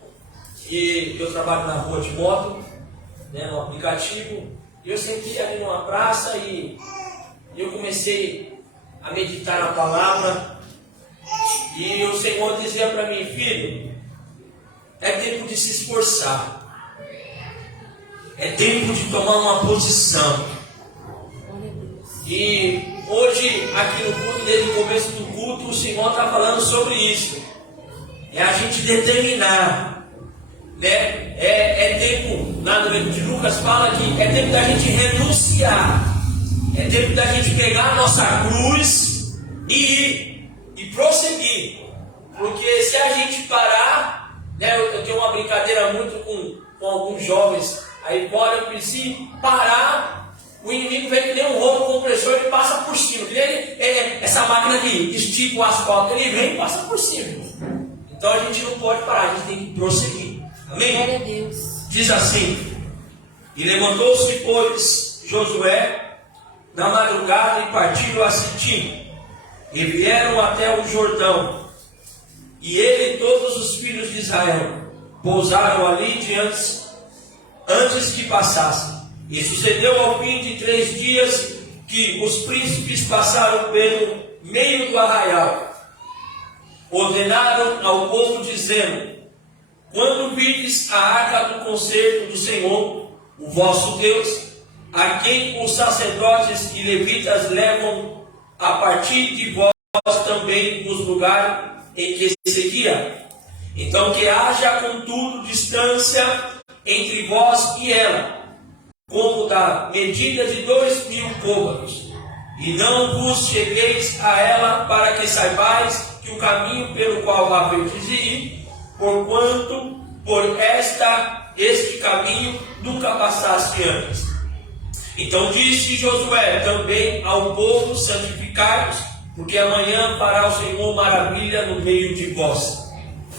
E eu trabalho na rua de moto, no aplicativo, e eu sentei ali numa praça e eu comecei a meditar na palavra, e o Senhor dizia para mim: filho, é tempo de se esforçar, é tempo de tomar uma posição. E hoje, aqui no culto, desde o começo do culto, o Senhor está falando sobre isso, é a gente determinar. É tempo, lá no livro de Lucas fala que é tempo da gente renunciar, é tempo da gente pegar a nossa cruz e prosseguir, porque se a gente parar, eu tenho uma brincadeira muito com alguns jovens, aí bora, se parar, o inimigo vem que nem um rolo compressor e passa por cima, que nem essa máquina que estica o asfalto, ele vem e passa por cima. Então a gente não pode parar, a gente tem que prosseguir. Amém? Glória a Deus. Diz assim: e levantou-se, pois, Josué na madrugada e partiram a Sitim, e vieram até o Jordão, e ele e todos os filhos de Israel pousaram ali antes que passassem. E sucedeu ao fim de 3 dias que os príncipes passaram pelo meio do arraial. Ordenaram ao povo, dizendo: quando vides a arca do concerto do Senhor, o vosso Deus, a quem os sacerdotes e levitas levam a partir de vós também nos lugares em que seguia, então que haja contudo distância entre vós e ela, como da medida de 2.000 côvados, e não vos chegueis a ela, para que saibais que o caminho pelo qual haveis de ir, porquanto por esta este caminho nunca passaste antes. Então disse Josué também ao povo: santificai-vos, porque amanhã fará o Senhor maravilha no meio de vós.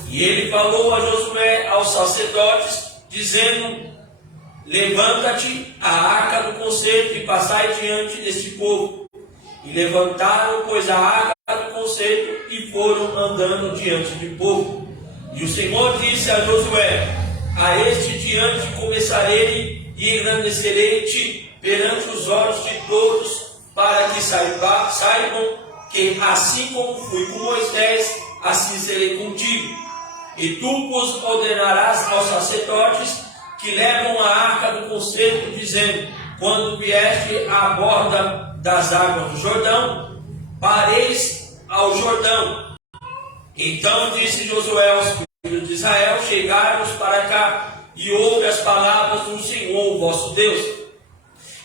E ele falou a Josué, aos sacerdotes, dizendo: levanta-te a arca do concerto e passai diante deste povo. E levantaram, pois, a arca do concerto e foram andando diante do povo. E o Senhor disse a Josué: a este diante começarei e engrandecerei-te perante os olhos de todos, para que saibam que assim como fui com Moisés, assim serei contigo. E tu os ordenarás aos sacerdotes que levam a arca do concerto, dizendo: quando vieste à borda das águas do Jordão, pareis ao Jordão. Então disse Josué aos filhos de Israel: chegai-vos para cá, e ouve as palavras do Senhor, vosso Deus.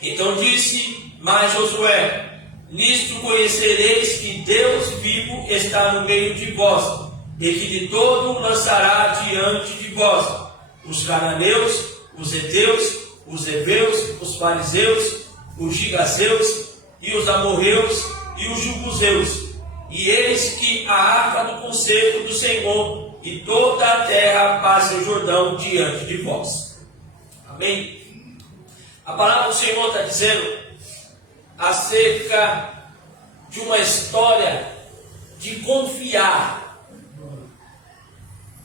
Então disse mais Josué: nisto conhecereis que Deus vivo está no meio de vós, e que de todo lançará diante de vós os cananeus, os heteus, os heveus, os fariseus, os gigazeus, e os amorreus, e os jebuseus. E eis que a arca do concerto do Senhor e toda a terra passa o Jordão diante de vós. Amém? A palavra do Senhor está dizendo acerca de uma história de confiar.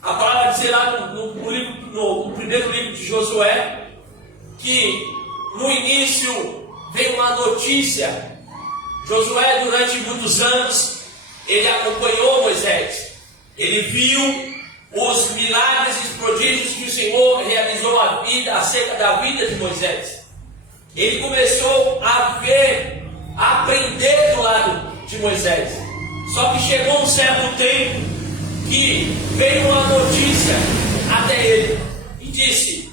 A palavra diz lá no primeiro livro de Josué, que no início veio uma notícia. Josué, durante muitos anos, ele acompanhou Moisés. Ele viu os milagres e os prodígios que o Senhor realizou acerca da vida de Moisés. Ele começou a ver, a aprender do lado de Moisés. Só que chegou um certo tempo que veio uma notícia até ele e disse: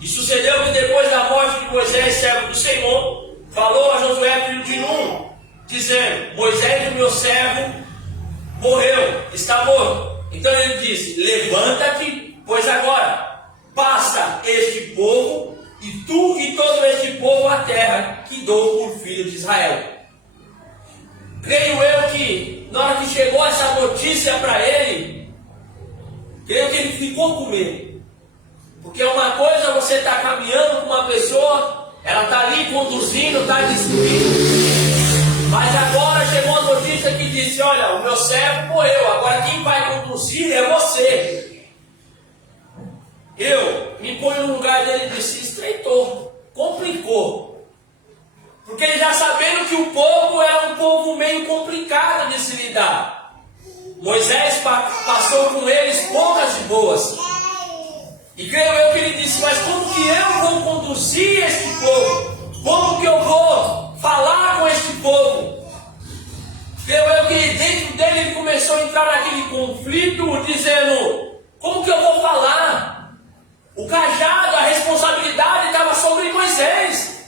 e sucedeu que depois da morte de Moisés, servo do Senhor, falou a Josué, filho de Nun, dizendo: Moisés, o meu servo, morreu, está morto. Então ele disse: levanta-te, pois agora passa este povo, e tu e todo este povo a terra que dou por filho de Israel. Creio eu que na hora que chegou essa notícia para ele, creio que ele ficou com medo. Porque uma coisa você está caminhando com uma pessoa, ela está ali conduzindo, está destruindo. Mas agora chegou a notícia que disse: olha, o meu servo morreu, agora quem vai conduzir é você. Eu me ponho no lugar dele e disse: estreitou, complicou. Porque ele já sabendo que o povo era um povo meio complicado de se lidar. Moisés passou com eles poucas e boas. E creio eu que ele disse: mas como que eu vou conduzir este povo? Como que eu vou falar com este povo? Creio eu que dentro dele ele começou a entrar naquele conflito, dizendo: como que eu vou falar? O cajado, a responsabilidade estava sobre Moisés.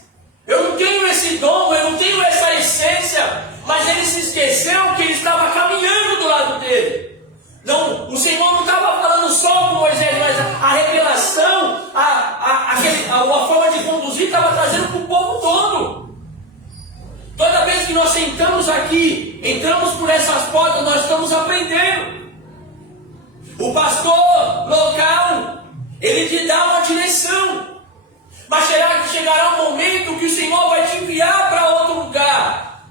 Eu não tenho esse dom, eu não tenho essa essência. Mas ele se esqueceu que ele estava caminhando do lado dele. Não, o Senhor não estava falando só com Moisés, mas a revelação, a forma de conduzir estava trazendo para o povo todo. Toda vez que nós sentamos aqui, entramos por essas portas, nós estamos aprendendo. O pastor local, ele te dá uma direção. Mas será que chegará um momento que o Senhor vai te enviar para outro lugar?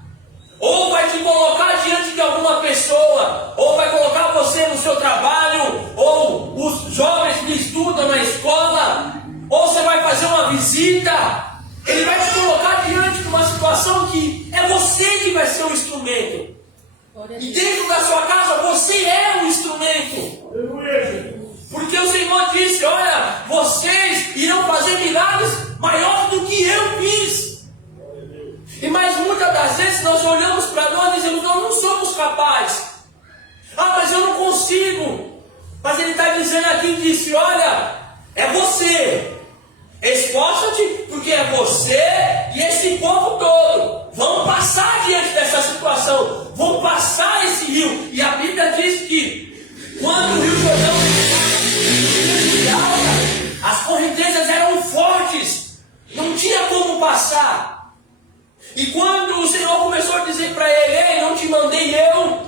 Ou vai te colocar diante de alguma pessoa, ou vai colocar você no seu trabalho, ou os jovens que estudam na escola, ou você vai fazer uma visita. Ele vai te colocar diante de uma situação que é você que vai ser o instrumento. E dentro da sua casa você é o instrumento. Porque o Senhor disse: olha, vocês irão fazer milagres maiores do que eu fiz. E mais muitas das vezes nós olhamos para nós e dizemos: nós não somos capazes. Ah, mas eu não consigo. Mas ele está dizendo aqui, disse: olha, é você. Esforça-te, porque é você e esse povo todo vão passar diante dessa situação, vão passar esse rio. E a Bíblia diz que quando o Rio Jordão as correntes passar. E quando o Senhor começou a dizer para ele: ei, não te mandei eu,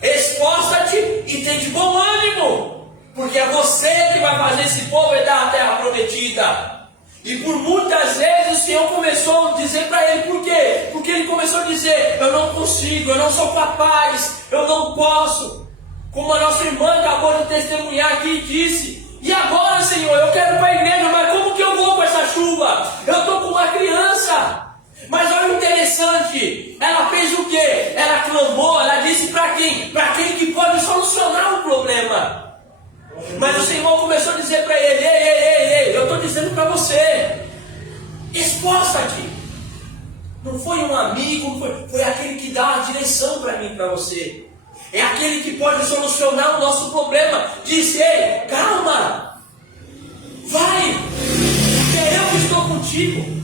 esforça-te e tem de bom ânimo, porque é você que vai fazer esse povo herdar a terra prometida. E por muitas vezes o Senhor começou a dizer para ele: por quê? Porque ele começou a dizer: eu não consigo, eu não sou capaz, eu não posso. Como a nossa irmã acabou de testemunhar aqui e disse: e agora, Senhor, eu quero ir para a igreja, mas como que eu vou com essa chuva? Eu estou com uma criança. Mas olha o interessante, ela fez o quê? Ela clamou, ela disse para quem? Para aquele que pode solucionar o problema. Mas o Senhor começou a dizer para ele: ei, eu estou dizendo para você, esforça-te. Não foi um amigo, foi aquele que dá a direção para mim, para você. É aquele que pode solucionar o nosso problema. Disse: ei, calma, vai, porque eu que estou contigo.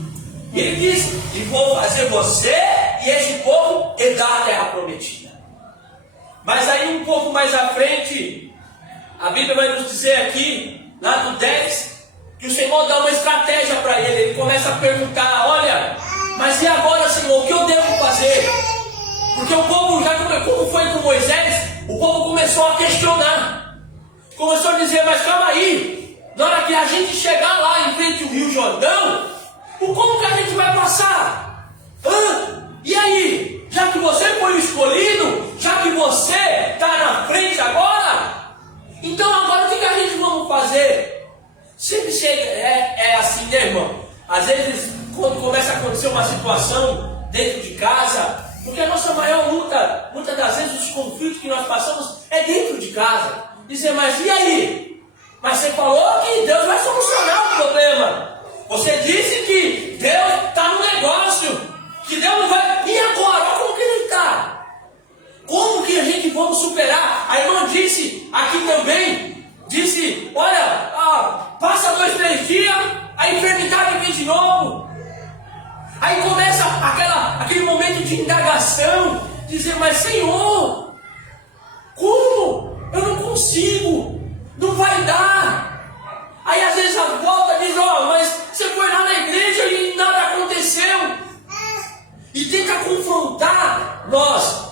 E ele disse: e vou fazer você e esse povo herdar a terra prometida. Mas aí um pouco mais à frente, a Bíblia vai nos dizer aqui, lá no 10, que o Senhor dá uma estratégia para ele. Ele começa a perguntar: olha, mas e agora, Senhor, o que eu devo fazer? Porque o povo, já como foi com Moisés, o povo começou a questionar. Começou a dizer: mas calma aí, na hora que a gente chegar lá em frente ao Rio Jordão, como que a gente vai passar? E aí? Já que você foi o escolhido, já que você está na frente agora, então agora o que a gente vamos fazer? Sempre chega, é assim, né, irmão? Às vezes, quando começa a acontecer uma situação dentro de casa, porque a nossa maior luta, muitas das vezes os conflitos que nós passamos é dentro de casa. Dizer: mas e aí? Mas você falou que Deus vai solucionar o problema. Você disse que Deus está no negócio, que Deus não vai. E agora? Olha como que ele está. Como que a gente vamos superar? A irmã disse aqui também, disse: olha, passa 2, 3 dias, a enfermidade vem de novo. Aí começa aquele momento de indagação, dizer: mas Senhor, como? Eu não consigo, não vai dar. Aí às vezes a volta diz: mas você foi lá na igreja e nada aconteceu. E tenta confrontar nós.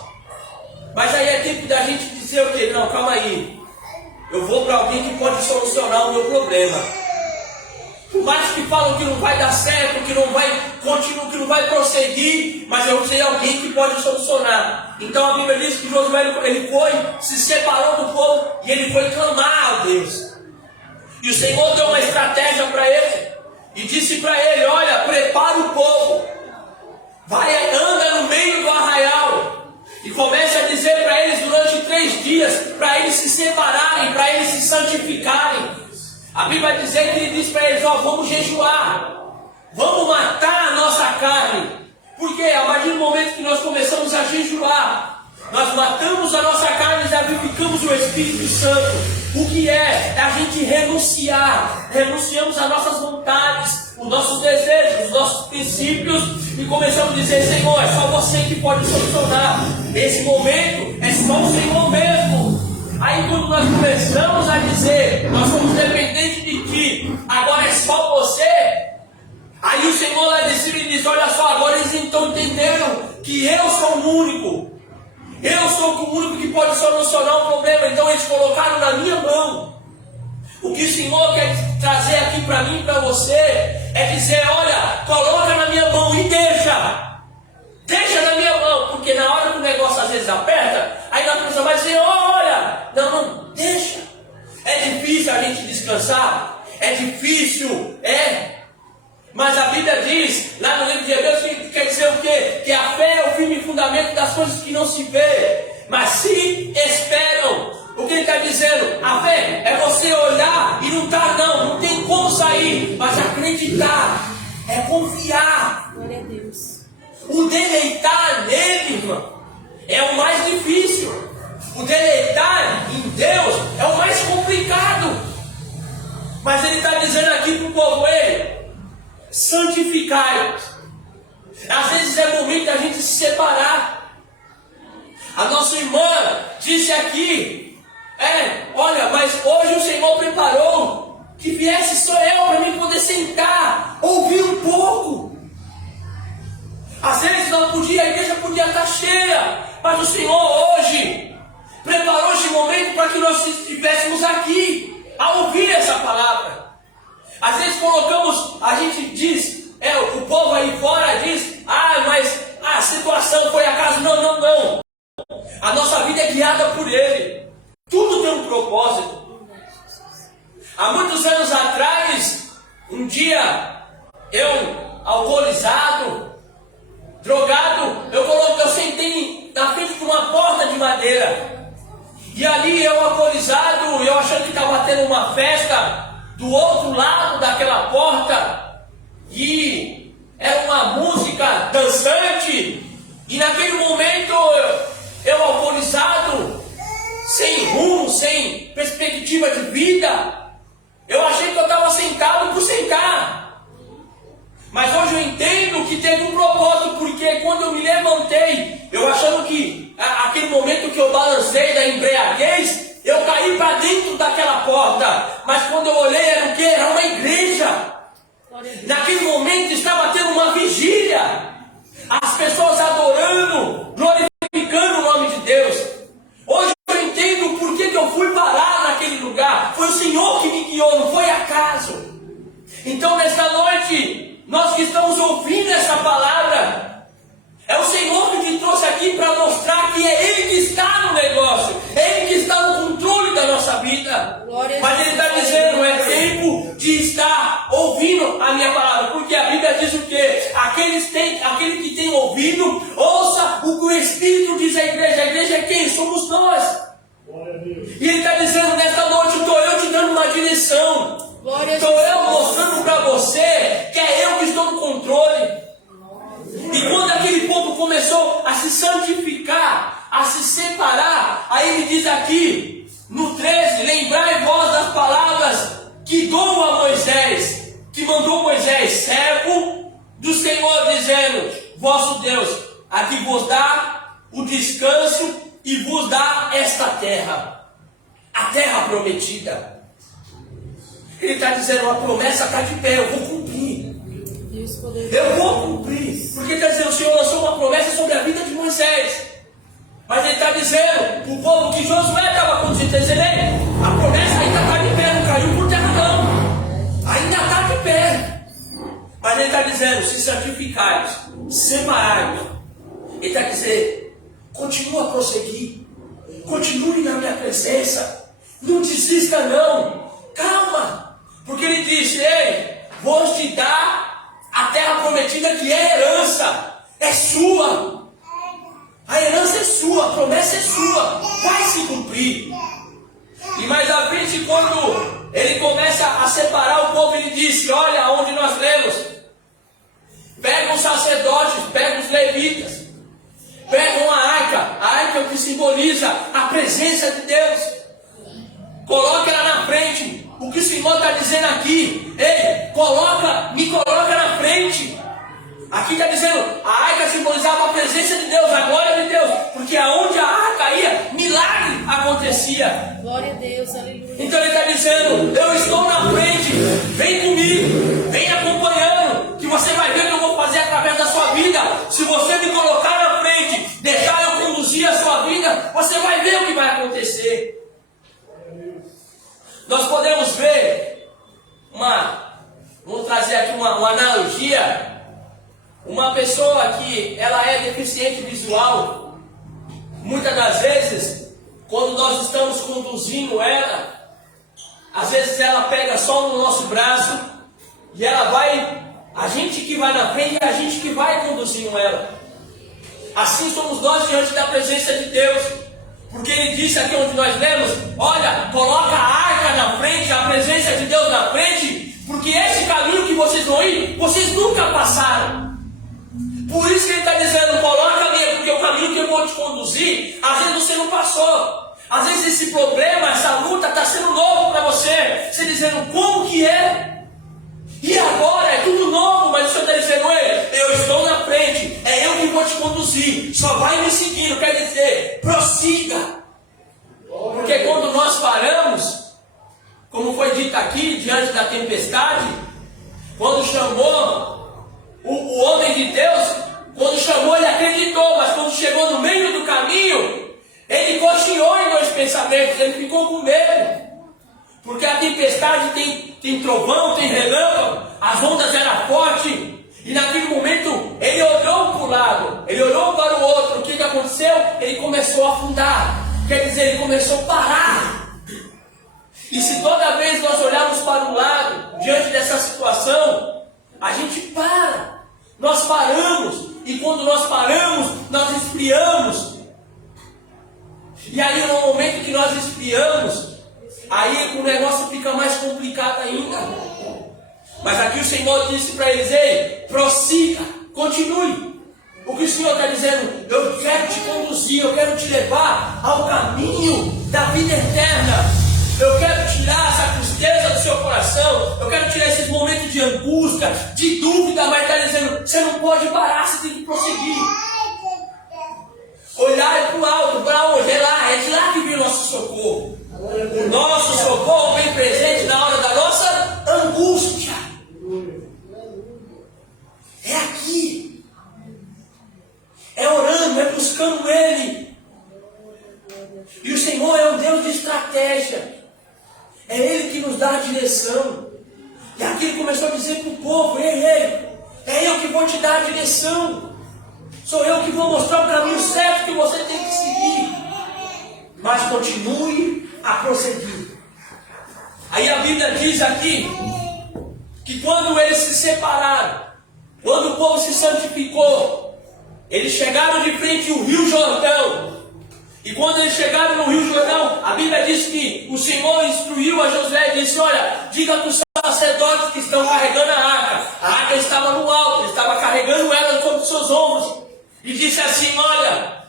Mas aí é tempo da gente dizer o quê? Não, calma aí. Eu vou para alguém que pode solucionar o meu problema. Por mais que falam que não vai dar certo, que não vai continuar, que não vai prosseguir, mas eu sei alguém que pode solucionar. Então a Bíblia diz que Josué, ele foi, se separou do povo e ele foi clamar a Deus. E o Senhor deu uma estratégia para ele e disse para ele: olha, prepara o povo, vai, anda no meio do arraial e comece a dizer para eles durante 3 dias, para eles se separarem, para eles se santificarem. A Bíblia vai dizer que ele disse para eles: vamos jejuar, vamos matar a nossa carne. Porque a partir do momento que nós começamos a jejuar, nós matamos a nossa carne e vivificamos o Espírito Santo. O que é? É a gente renunciar. Renunciamos às nossas vontades, os nossos desejos, os nossos princípios, e começamos a dizer: Senhor, é só você que pode solucionar. Esse momento é só o Senhor mesmo. Aí quando nós começamos a dizer: nós somos dependentes de Ti, agora é só você. Aí o Senhor lá de cima diz: olha só, agora eles então entenderam que eu sou o único. Eu sou o único que pode solucionar o problema. Então eles colocaram na minha mão. O que o Senhor quer trazer aqui para mim e para você é dizer: olha, coloca na minha mão e deixa. Deixa na minha mão. Porque na hora que o negócio às vezes aperta, aí nós pensamos: mas Senhor, olha. Não, deixa. É difícil a gente descansar. É difícil, Mas a Bíblia diz, lá no livro de Hebreus, que quer dizer o quê? Que a fé é o firme fundamento das coisas que não se vê, mas se esperam. O que ele está dizendo? A fé é você olhar e não tá, não tem como sair, mas acreditar, é confiar. Glória a Deus. O deleitar nele, irmão, é o mais difícil. O deleitar em Deus é o mais complicado. Mas ele está dizendo aqui para o povo: santificai-vos. Às vezes é momento da gente se separar. A nossa irmã disse aqui: olha, mas hoje o Senhor preparou que viesse só eu para mim poder sentar, ouvir um pouco. a igreja podia estar cheia, mas o Senhor hoje preparou esse momento para que nós estivéssemos aqui a ouvir essa palavra. Às vezes a gente diz, o povo aí fora diz, mas a situação foi acaso. Não. A nossa vida é guiada por Ele. Tudo tem um propósito. Há muitos anos atrás, um dia, eu, alcoolizado, drogado, eu sentei na frente de uma porta de madeira. E ali eu, alcoolizado, eu achando que estava tendo uma festa do outro lado daquela porta. E era uma música dançante. E naquele momento, eu alcoolizado, sem rumo, sem perspectiva de vida, eu achei que eu estava sentado por sentar. Mas hoje eu entendo que teve um propósito, porque quando eu me levantei, eu achando que aquele momento que eu balancei da embriaguez, eu caí para dentro daquela porta. Mas quando eu olhei, era o quê? Era uma igreja. Naquele momento estava tendo uma vigília. As pessoas adorando, glorificando o nome de Deus. Hoje eu entendo por que eu fui parar naquele lugar. Foi o Senhor que me guiou, não foi acaso. Então nesta noite, nós que estamos ouvindo essa palavra, é o Senhor que te trouxe aqui para mostrar que é Ele que está no negócio, é Ele que está no controle da nossa vida. Mas Ele está dizendo, é tempo de estar ouvindo a minha palavra, porque a Bíblia diz o quê? Aquele que tem ouvido, ouça o que o Espírito diz à igreja. A igreja é quem? Somos nós. E Ele está dizendo, nesta noite, estou eu te dando uma direção. Estou eu mostrando para você que é eu que estou no controle. E quando aquele povo começou a se santificar, a se separar, aí ele diz aqui, no 13, lembrai vós das palavras que dou a Moisés, que mandou Moisés, servo do Senhor, dizendo, vosso Deus, a que vos dá o descanso e vos dá esta terra, a terra prometida. Ele está dizendo, a promessa está de pé, eu vou cumprir. Eu vou cumprir. Porque está dizendo, o Senhor lançou uma promessa sobre a vida de Moisés. Mas Ele está dizendo, o povo que Josué estava conduzindo, está dizendo, a promessa ainda está de pé, não caiu por terra não. Ainda está de pé. Mas Ele está dizendo, se santificai, separai. Ele está dizendo, continua a prosseguir. Continue na minha presença. Não desista não. Calma. Porque Ele disse, vou te dar a terra prometida que é herança. É sua. A herança é sua, a promessa é sua. Vai se cumprir. E mais à frente, quando Ele começa a separar o povo, Ele disse, olha onde nós lemos. Pega os sacerdotes, pega os levitas, pegam a arca é o que simboliza a presença de Deus. Coloca ela na frente. O que o Senhor está dizendo aqui, me coloca na frente. Aqui está dizendo, a arca simbolizava a presença de Deus, a glória de Deus, porque aonde a arca ia, milagre acontecia. Glória a Deus, aleluia. Então Ele está dizendo, eu estou na frente, vem comigo, vem acompanhando, que você vai ver o que eu vou fazer através da sua vida. Se você me colocar na frente, deixar eu conduzir a sua vida, você vai ver o que vai acontecer. Nós podemos ver vamos trazer aqui uma analogia. Uma pessoa que ela é deficiente visual, muitas das vezes, quando nós estamos conduzindo ela, às vezes ela pega só no nosso braço e ela vai, a gente que vai na frente e a gente que vai conduzindo ela. Assim somos nós diante da presença de Deus. Porque Ele disse aqui onde nós lemos, olha, coloca a arca na frente, a presença de Deus na frente, porque esse caminho que vocês vão ir, vocês nunca passaram. Por isso que Ele está dizendo, coloca ali, porque o caminho que eu vou te conduzir, às vezes você não passou. Às vezes esse problema, essa luta está sendo novo para você. Você dizendo, como que é? E agora é tudo novo, mas o Senhor está dizendo, eu estou na frente, é eu que vou te conduzir, só vai me seguindo, quer dizer, prossiga. Porque quando nós paramos, como foi dito aqui, diante da tempestade, quando chamou o homem de Deus, quando chamou ele, pensamentos, ele ficou com medo. Porque a tempestade tem trovão, tem relâmpago, as ondas eram fortes. E naquele momento ele olhou para o lado, ele olhou para o outro. O que aconteceu? Ele começou a afundar. Quer dizer, ele começou a parar. E se toda vez nós olharmos para o lado, diante dessa situação, a gente para. Nós paramos. E quando nós paramos, nós esfriamos. E aí no momento que nós esfriamos, aí o negócio fica mais complicado ainda. Mas aqui o Senhor disse para eles: ei, prossiga, continue. O que o Senhor está dizendo? Eu quero te conduzir, eu quero te levar ao caminho da vida eterna. Eu quero tirar essa tristeza do seu coração. Eu quero tirar esses momentos de angústia, de dúvida. Mas está dizendo: você não pode parar, você tem que prosseguir. Olhar para o alto, para onde? É de lá que vem o nosso socorro. O nosso socorro vem presente na hora da nossa angústia. É aqui. É orando, é buscando Ele. E o Senhor é um Deus de estratégia. É Ele que nos dá a direção. E aqui Ele começou a dizer para o povo: ei, é eu que vou te dar a direção. Sou eu que vou mostrar o caminho certo que você tem que seguir. Mas continue a prosseguir. Aí a Bíblia diz aqui que quando eles se separaram, quando o povo se santificou, eles chegaram de frente ao Rio Jordão. E quando eles chegaram no Rio Jordão, a Bíblia diz que o Senhor instruiu a Josué e disse: olha, diga para os sacerdotes que estão carregando a arca estava no alto, ele estava carregando ela sobre os seus ombros. E disse assim: olha,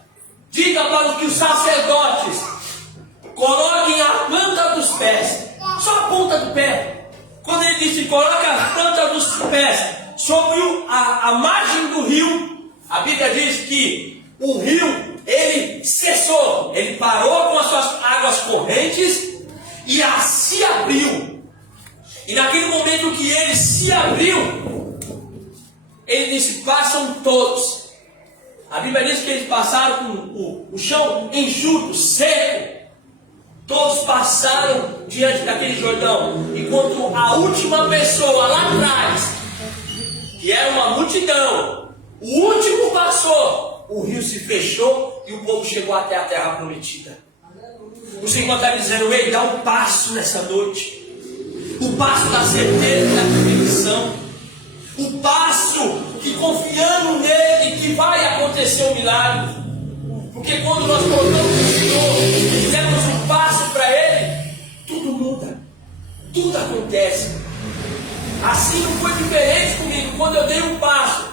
diga para que os sacerdotes coloquem a planta dos pés, só a ponta do pé. Quando ele disse coloque a planta dos pés sobre a margem do rio, a Bíblia diz que o rio, ele cessou, ele parou com as suas águas correntes e se abriu. E naquele momento que ele se abriu, ele disse: passam todos. A Bíblia diz que eles passaram com o chão enxuto, seco. Todos passaram diante daquele Jordão. Enquanto a última pessoa lá atrás, que era uma multidão, o último passou, o rio se fechou e o povo chegou até a terra prometida. O Senhor está dizendo: ei, dá um passo nessa noite. O passo da certeza da convicção. O passo que confiando nele que vai acontecer um milagre. Porque quando nós colocamos o Senhor e demos um passo para Ele, tudo muda, tudo acontece. Assim não foi diferente comigo. Quando eu dei um passo,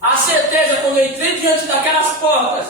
a certeza, quando eu entrei diante daquelas portas,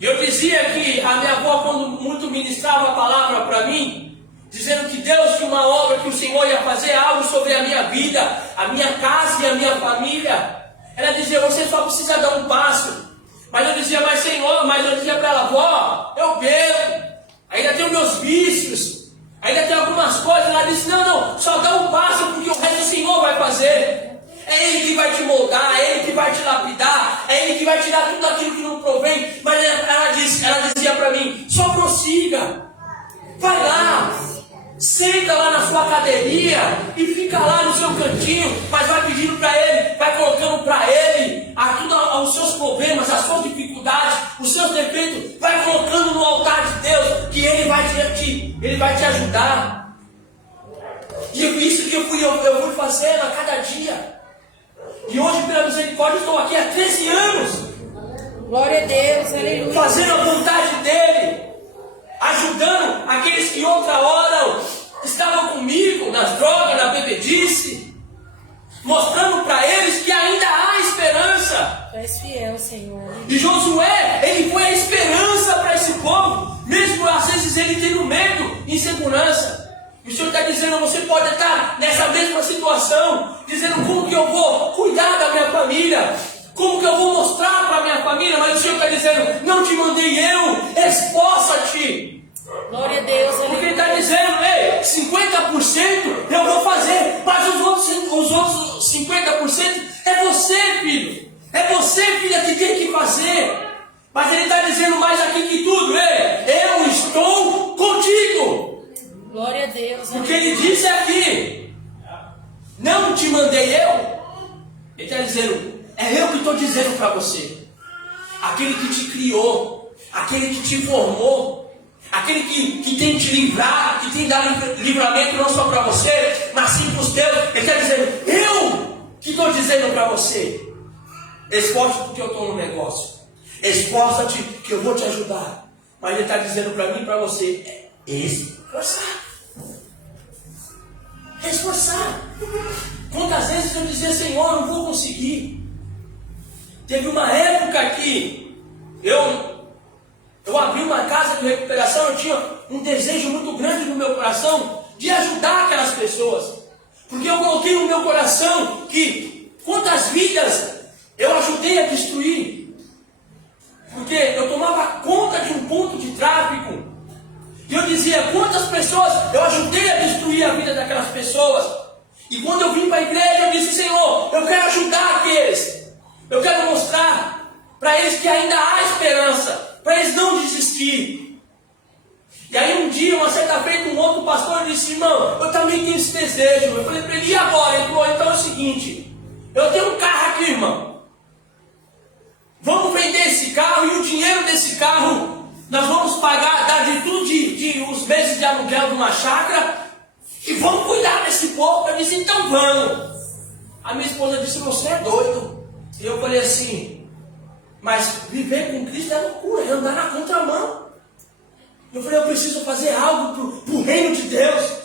eu dizia que a minha avó, quando muito ministrava a palavra para mim, dizendo que Deus tinha uma obra, que o Senhor ia fazer algo sobre a minha vida, a minha casa e a minha família, ela dizia: você só precisa dar um passo. Mas eu dizia: mas Senhor, eu dizia para ela: vó, eu bebo, ainda tenho meus vícios, ainda tenho algumas coisas. Ela disse: não, só dá um passo, porque o resto o Senhor vai fazer. É Ele que vai te moldar, é Ele que vai te lapidar, é Ele que vai tirar tudo aquilo que não provém. Mas ela dizia para mim: só prossiga, vai lá, senta lá na sua cadeirinha e fica lá no seu cantinho, mas vai pedindo para Ele, vai colocando para Ele os seus problemas, as suas dificuldades, os seus defeitos, vai colocando no altar de Deus, que Ele vai te ajudar. E isso que eu fui fazendo a cada dia. E hoje, pela misericórdia, estou aqui há 13 anos. Glória a Deus, aleluia. Fazendo a vontade dEle, ajudando aqueles que outra hora estavam comigo nas drogas, na bebedice, mostrando para eles que ainda há esperança. Tu és fiel, Senhor. E Josué, ele foi a esperança para esse povo, mesmo às vezes ele tendo medo, insegurança. E o Senhor está dizendo: você pode estar nessa mesma situação, dizendo: como que eu vou cuidar da minha família? Como que eu vou mostrar para a minha família? Mas o Senhor está dizendo: não te mandei eu, esforça-te. Glória a Deus, aleluia. Porque Ele está dizendo: ei, 50% eu vou fazer, mas os outros 50% é você, filho. É você, filha, que tem que fazer. Mas ele está dizendo mais aqui que tudo, eu estou contigo. Glória a Deus. Porque ele disse aqui, não te mandei eu. Ele está dizendo, é eu que estou dizendo para você. Aquele que te criou, aquele que te formou, aquele que tem te livrado, que tem dado livramento não só para você, mas sim para os teus. Ele está dizendo, eu que estou dizendo para você. Esforça-te porque eu estou no negócio. Esforça-te que eu vou te ajudar. Mas ele está dizendo para mim e para você, esforçar. Esforçar. Quantas vezes eu dizia, Senhor, não vou conseguir. Teve uma época que eu abri uma casa de recuperação, eu tinha um desejo muito grande no meu coração de ajudar aquelas pessoas. Porque eu coloquei no meu coração que quantas vidas eu ajudei a destruir. Porque eu tomava conta de um ponto de tráfico. E eu dizia, quantas pessoas eu ajudei a destruir a vida daquelas pessoas. E quando eu vim para a igreja, eu disse, Senhor, eu quero ajudar aqueles. Eu quero mostrar para eles que ainda há esperança, para eles não desistir. E aí um dia, uma certa feita, um outro pastor disse, irmão, eu também tenho esse desejo. Eu falei para ele, e agora? Ele falou, então é o seguinte, eu tenho um carro aqui, irmão. Vamos vender esse carro e o dinheiro desse carro nós vamos pagar, dar de tudo de os meses de aluguel de uma chácara e vamos cuidar desse povo. Eu disse, então vamos. A minha esposa disse, você é doido. E eu falei assim, mas viver com Cristo é loucura, é andar na contramão. Eu falei, eu preciso fazer algo para o reino de Deus.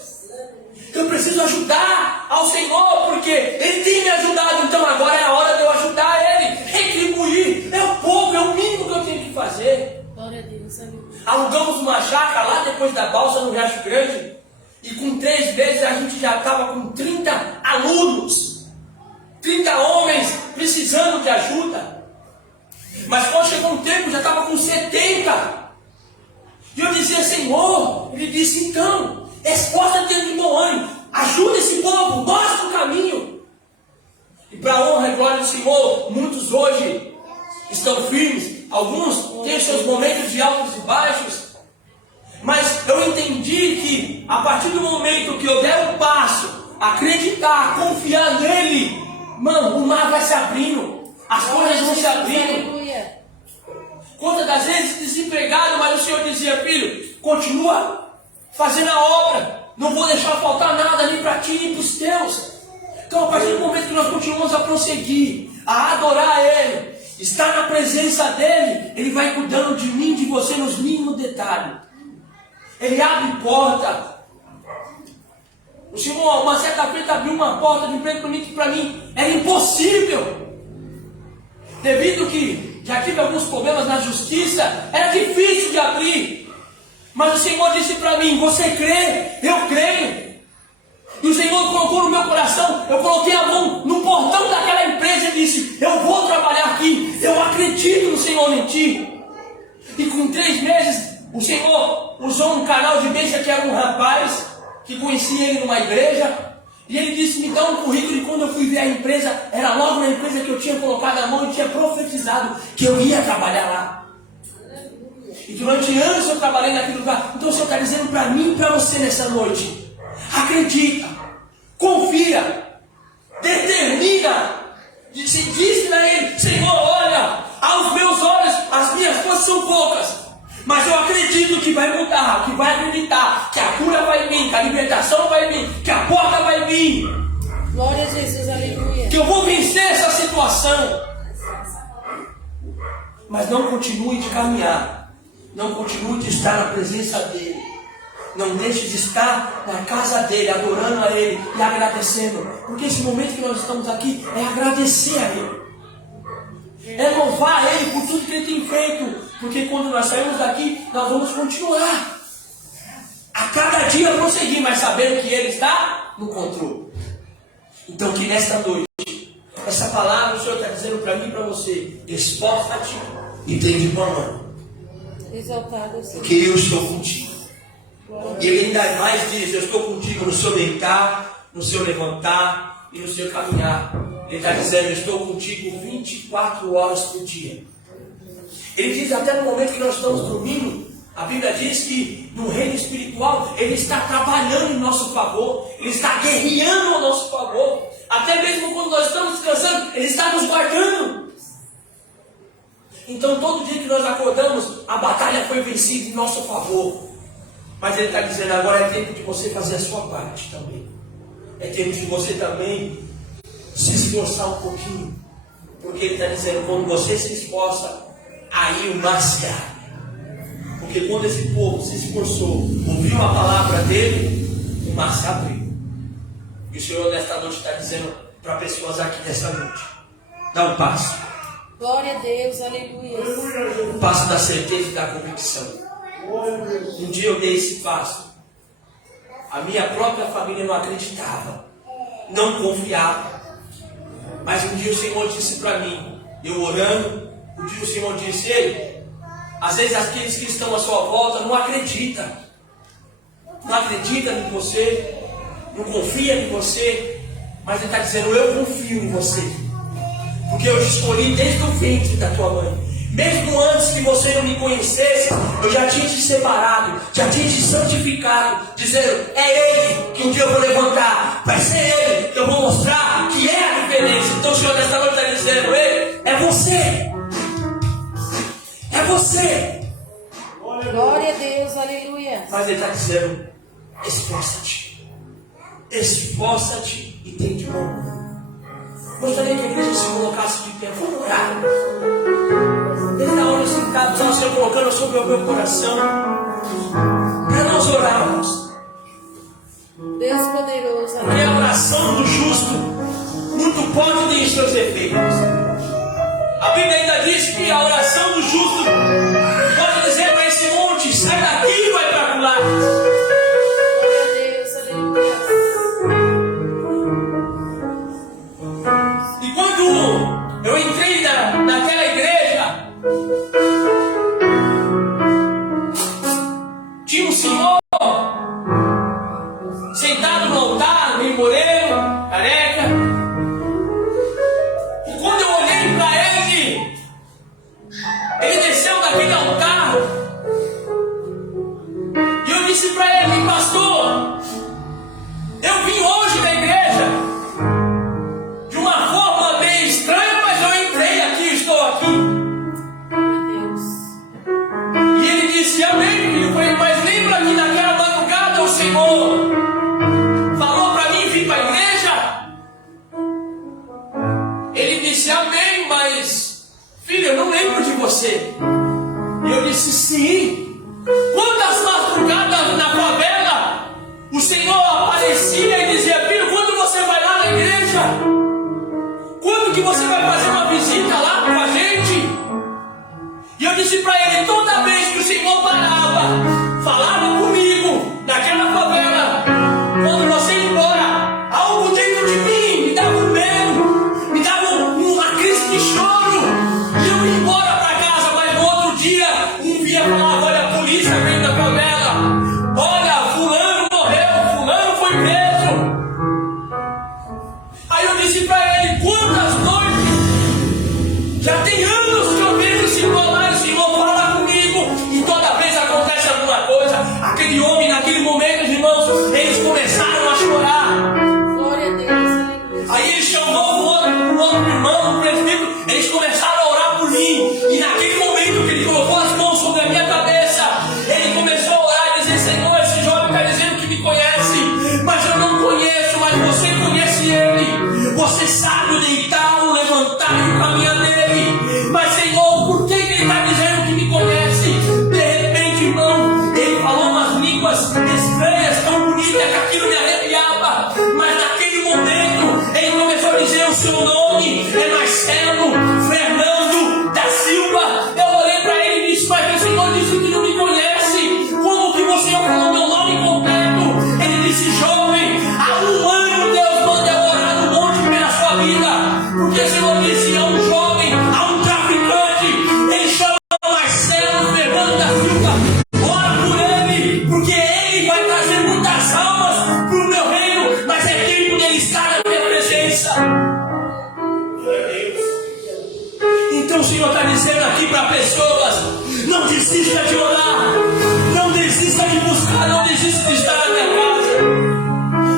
Eu preciso ajudar ao Senhor, porque Ele tem me ajudado, então agora é a hora de eu ajudar Ele, retribuir. É o pouco, é o mínimo que eu tenho que fazer. Glória a Deus, aleluia. Alugamos uma chácara lá depois da balsa no Riacho Grande, e com 3 meses a gente já estava com 30 alunos, 30 homens precisando de ajuda. Mas quando chegou um tempo já estava com 70. E eu dizia, Senhor, Ele disse, então, esforça-te de bom ânimo, ajuda esse povo, mostra o caminho. E para a honra e glória do Senhor, muitos hoje estão firmes, alguns têm seus momentos de altos e baixos, mas eu entendi que a partir do momento que eu der o passo, acreditar, confiar nele, mano, o mar vai se abrindo, as coisas vão se abrindo. Aleluia. Quantas das vezes desempregado, mas o Senhor dizia, filho, continua fazendo a obra, não vou deixar faltar nada nem para ti nem para os teus. Então a partir do momento que nós continuamos a prosseguir, a adorar Ele, estar na presença dEle, Ele vai cuidando de mim, de você nos mínimos detalhes. Ele abre porta. O Senhor, uma certa feita, abriu uma porta de emprego que para mim era impossível. Devido que já tive alguns problemas na justiça, era difícil de abrir. Mas o Senhor disse para mim, você crê? Eu creio. E o Senhor colocou no meu coração, eu coloquei a mão no portão daquela empresa e disse, eu vou trabalhar aqui, eu acredito no Senhor em ti. E com 3 meses, o Senhor usou um canal de bênção que era um rapaz, que conhecia ele numa igreja, e ele disse, me dá um currículo, e quando eu fui ver a empresa, era logo na empresa que eu tinha colocado a mão e tinha profetizado que eu ia trabalhar lá. E durante anos eu trabalhei naquele lugar. Então o Senhor está dizendo para mim e para você nessa noite, acredita, confia, determina, se diz para Ele, Senhor, olha, aos meus olhos as minhas forças são poucas, mas eu acredito que vai mudar, que vai acreditar, que a cura vai vir, que a libertação vai vir, que a porta vai vir. Glória a Jesus, aleluia. Que eu vou vencer essa situação. Mas não continue de caminhar, não continue de estar na presença dEle. Não deixe de estar na casa dEle, adorando a Ele e agradecendo. Porque esse momento que nós estamos aqui é agradecer a Ele. É louvar a Ele por tudo que Ele tem feito. Porque quando nós saímos daqui, nós vamos continuar a cada dia prosseguir, mas sabendo que Ele está no controle. Então que nesta noite, essa palavra o Senhor está dizendo para mim e para você, esforça-te e tem de bom ânimo. Exaltado seja. Porque eu estou contigo. E Ele ainda mais diz, eu estou contigo no seu deitar, no seu levantar e no seu caminhar. Ele está dizendo, eu estou contigo 24 horas por dia. Ele diz até no momento que nós estamos dormindo, a Bíblia diz que no reino espiritual Ele está trabalhando em nosso favor, Ele está guerreando ao nosso favor. Até mesmo quando nós estamos descansando, Ele está nos guardando. Então todo dia que nós acordamos, a batalha foi vencida em nosso favor. Mas Ele está dizendo, agora é tempo de você fazer a sua parte também. É tempo de você também se esforçar um pouquinho. Porque Ele está dizendo, quando você se esforça, aí o mar se abre. Porque quando esse povo se esforçou, ouviu a palavra dele, o mar se abriu. E o Senhor nesta noite está dizendo para pessoas aqui nesta noite, dá um passo. Glória a Deus, aleluia. O passo da certeza e da convicção. Um dia eu dei esse passo. A minha própria família não acreditava, não confiava. Mas um dia o Senhor disse para mim, eu orando, um dia o Senhor disse, ei, às vezes aqueles que estão à sua volta não acreditam. Não acreditam em você, não confiam em você. Mas Ele está dizendo, eu confio em você. Porque eu te escolhi desde o ventre da tua mãe. Mesmo antes que você não me conhecesse, eu já tinha te separado, já tinha te santificado, dizendo, é Ele que um dia eu vou levantar, vai ser Ele que eu vou mostrar que é a diferença. Então o Senhor nesta noite está dizendo, Ele, é você. É você. Glória a Deus, aleluia. Mas Ele está dizendo, esforça-te. Esforça-te e tem de bom. Gostaria que a igreja se colocasse de pé. Vamos orar. Desde a hora sentado, o Senhor colocando sobre o meu coração, para nós orarmos. Deus poderoso, Porque a oração do justo muito pode ter seus efeitos. A Bíblia ainda diz que a oração do justo pode dizer para esse monte, sai daqui e vai para lá. glória a Deus, aleluia. E quando eu entrei naquela igreja, tinha um senhor sentado no altar, meio moreno, careca. E quando eu olhei para ele, ele desceu daquele altar. E eu disse para ele, pastor, eu vim hoje na igreja de uma forma bem estranha, mas eu entrei aqui, estou aqui. Deus. E ele disse, amém, filho, mas lembra que naquela madrugada o Senhor falou para mim vir para a igreja? Ele disse, amém, mas filho, eu não lembro de você. E eu disse, sim. Quantas madrugadas na favela o Senhor aparecia e dizia, filho, quando você vai lá na igreja? Quando que você vai fazer uma visita lá com a gente? E eu disse para ele, toda vez que o Senhor parava, falava comigo naquela favela, quando você ia embora, algo dentro de mim me dava um medo, me dava uma crise de choro, e eu ia embora para casa. Mas no outro dia, um via falar, olha, a polícia veio da favela, olha, fulano morreu, fulano foi preso. Aí eu disse para ele, quantas noites, já tem anos que eu vejo o Senhor lá, e o Senhor fala comigo, e toda vez acontece alguma coisa. Aquele homem, naquele momento, irmãos, eles começaram a chorar. Glória a Deus, aleluia. Aí ele chamou o outro irmão, o presbítero, eles começaram a orar por mim. E naquele momento que ele colocou as mãos sobre a minha cabeça, ele começou a orar e dizer, Senhor, esse jovem está dizendo que me conhece, mas eu não conheço, mas você conhece ele. Você sabe o deitar, o levantar e o caminhar dele. Mas Senhor, por que ele está dizendo que me conhece? De repente, irmão, ele falou umas línguas estranhas, tão bonitas, que aquilo me arrepiava. Mas naquele momento, ele começou a dizer, o seu nome é Marcelo Fernando da Silva. Eu olhei para ele e disse, mas o Senhor disse que não me conhece. Como que você falou meu nome completo? Ele disse, jovem, há um ano Deus manda eu orar no monte pela sua vida. Porque o Senhor disse, há um jovem, há um traficante, ele chama Marcelo Fernando da Silva. Ora por ele, porque ele vai trazer muitas almas para o meu reino, mas é tempo dele estar na minha presença. Então Senhor está dizendo aqui para pessoas: não desista de orar, não desista de buscar, não desista de estar na minha casa.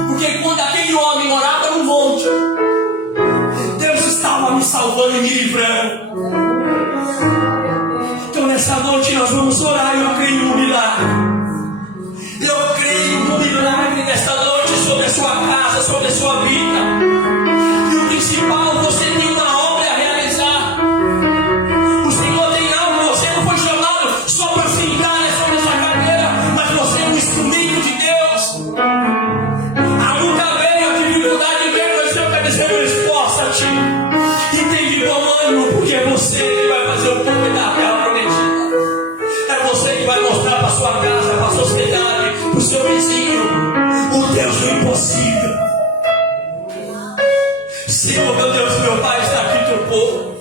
Porque quando aquele homem orava no monte, Deus estava me salvando e me livrando. Então nessa noite nós vamos orar e eu creio no milagre. Eu creio no milagre nesta noite sobre a sua casa, sobre a sua vida. E o principal, você tem uma obra a realizar. O Senhor tem algo, você não foi chamado só para sentar sobre essa cadeira, mas você é um instrumento de Deus. A luta veio, a dificuldade veio, mas o Senhor está dizendo: esforça-te e tem de bom ânimo, porque é você que vai fazer o povo da terra prometida. É você que vai mostrar para sua casa, para a sociedade, para o seu vizinho, o Deus do impossível. Senhor, meu Deus, meu Pai, está aqui teu povo.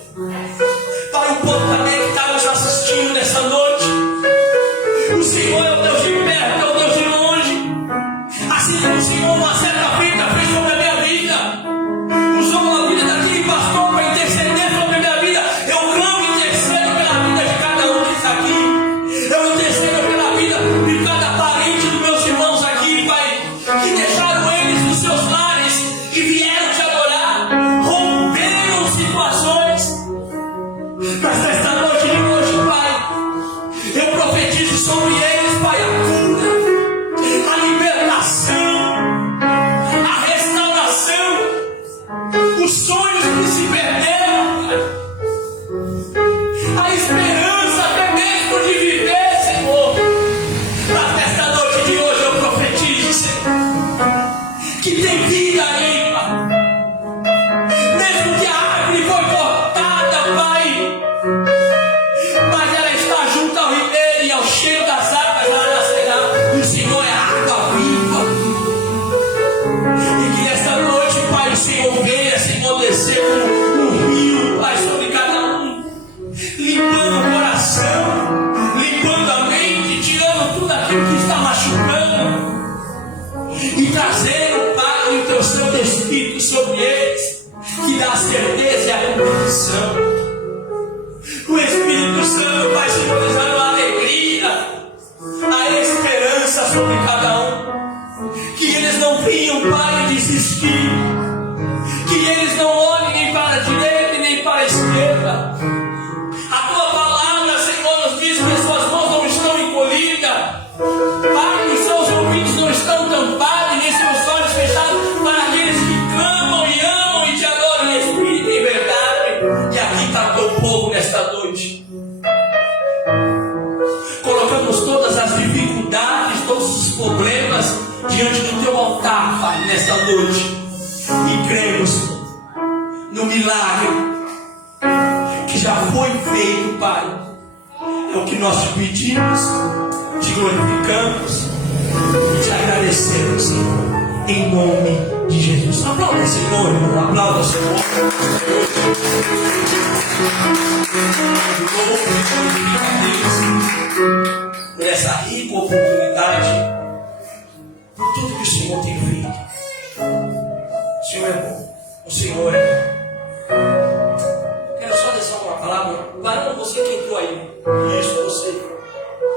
Pai, o povo também que está nos assistindo nessa noite. O Senhor é o Deus de perto, é o Deus de longe. Assim como o Senhor, uma certa feita, fez sobre a minha vida, usou a vida daquele pastor para interceder sobre a minha vida. Eu clamo e intercedo pela vida de cada um que está aqui. Eu intercedo pela vida de cada parente dos meus irmãos aqui, Pai, que deixaram eles nos seus lares e vieram te adorar, romperam situações. Mas nesta noite de hoje, Pai, eu profetizo sobre eles, Pai, a cura, a libertação, a restauração, os sonhos que se perderam, Pai, a esperança até mesmo de viver, Senhor. Mas nesta noite de hoje eu profetizo, Senhor, que tem vida aí, Pai. Mesmo que a árvore foi cortada, Pai, mas ela está junto ao ribeiro e ao cheiro das águas ela nascerá. O Senhor é água viva. E que nesta noite, Pai, o Senhor venha, Senhor, descer um rio, Pai, sobre cada um, limpando o coração, limpando a mente, tirando tudo aquilo que está machucando e trazendo, Pai, o teu Santo Espírito sobre eles, que dá a certeza e a convicção. O Espírito Santo vai simbolizando a alegria, a esperança sobre cada um. Que eles não venham, Pai, desistir. Que eles não olhem nem para a direita e nem para a esquerda. A tua palavra, Senhor, nos diz que as suas mãos não estão encolhidas. Pai, os seus ouvidos não estão tampados, nem seus olhos fechados para aqueles que clamam e amam e te adoram em espírito e em verdade. E aqui está teu povo nesta noite. Colocamos todas as dificuldades, todos os problemas diante do teu altar, Pai, nesta noite. E cremos no milagre que já foi feito, Pai. É o que nós te pedimos, te glorificamos e te agradecemos, Senhor, em nome de Jesus. Aplauda o Senhor, irmão, aplauda o Senhor. Por essa rica oportunidade, por tudo que o Senhor tem feito. O Senhor é bom, o Senhor é bom. Quero só deixar uma palavra. Varão, você que entrou aí, isso, você.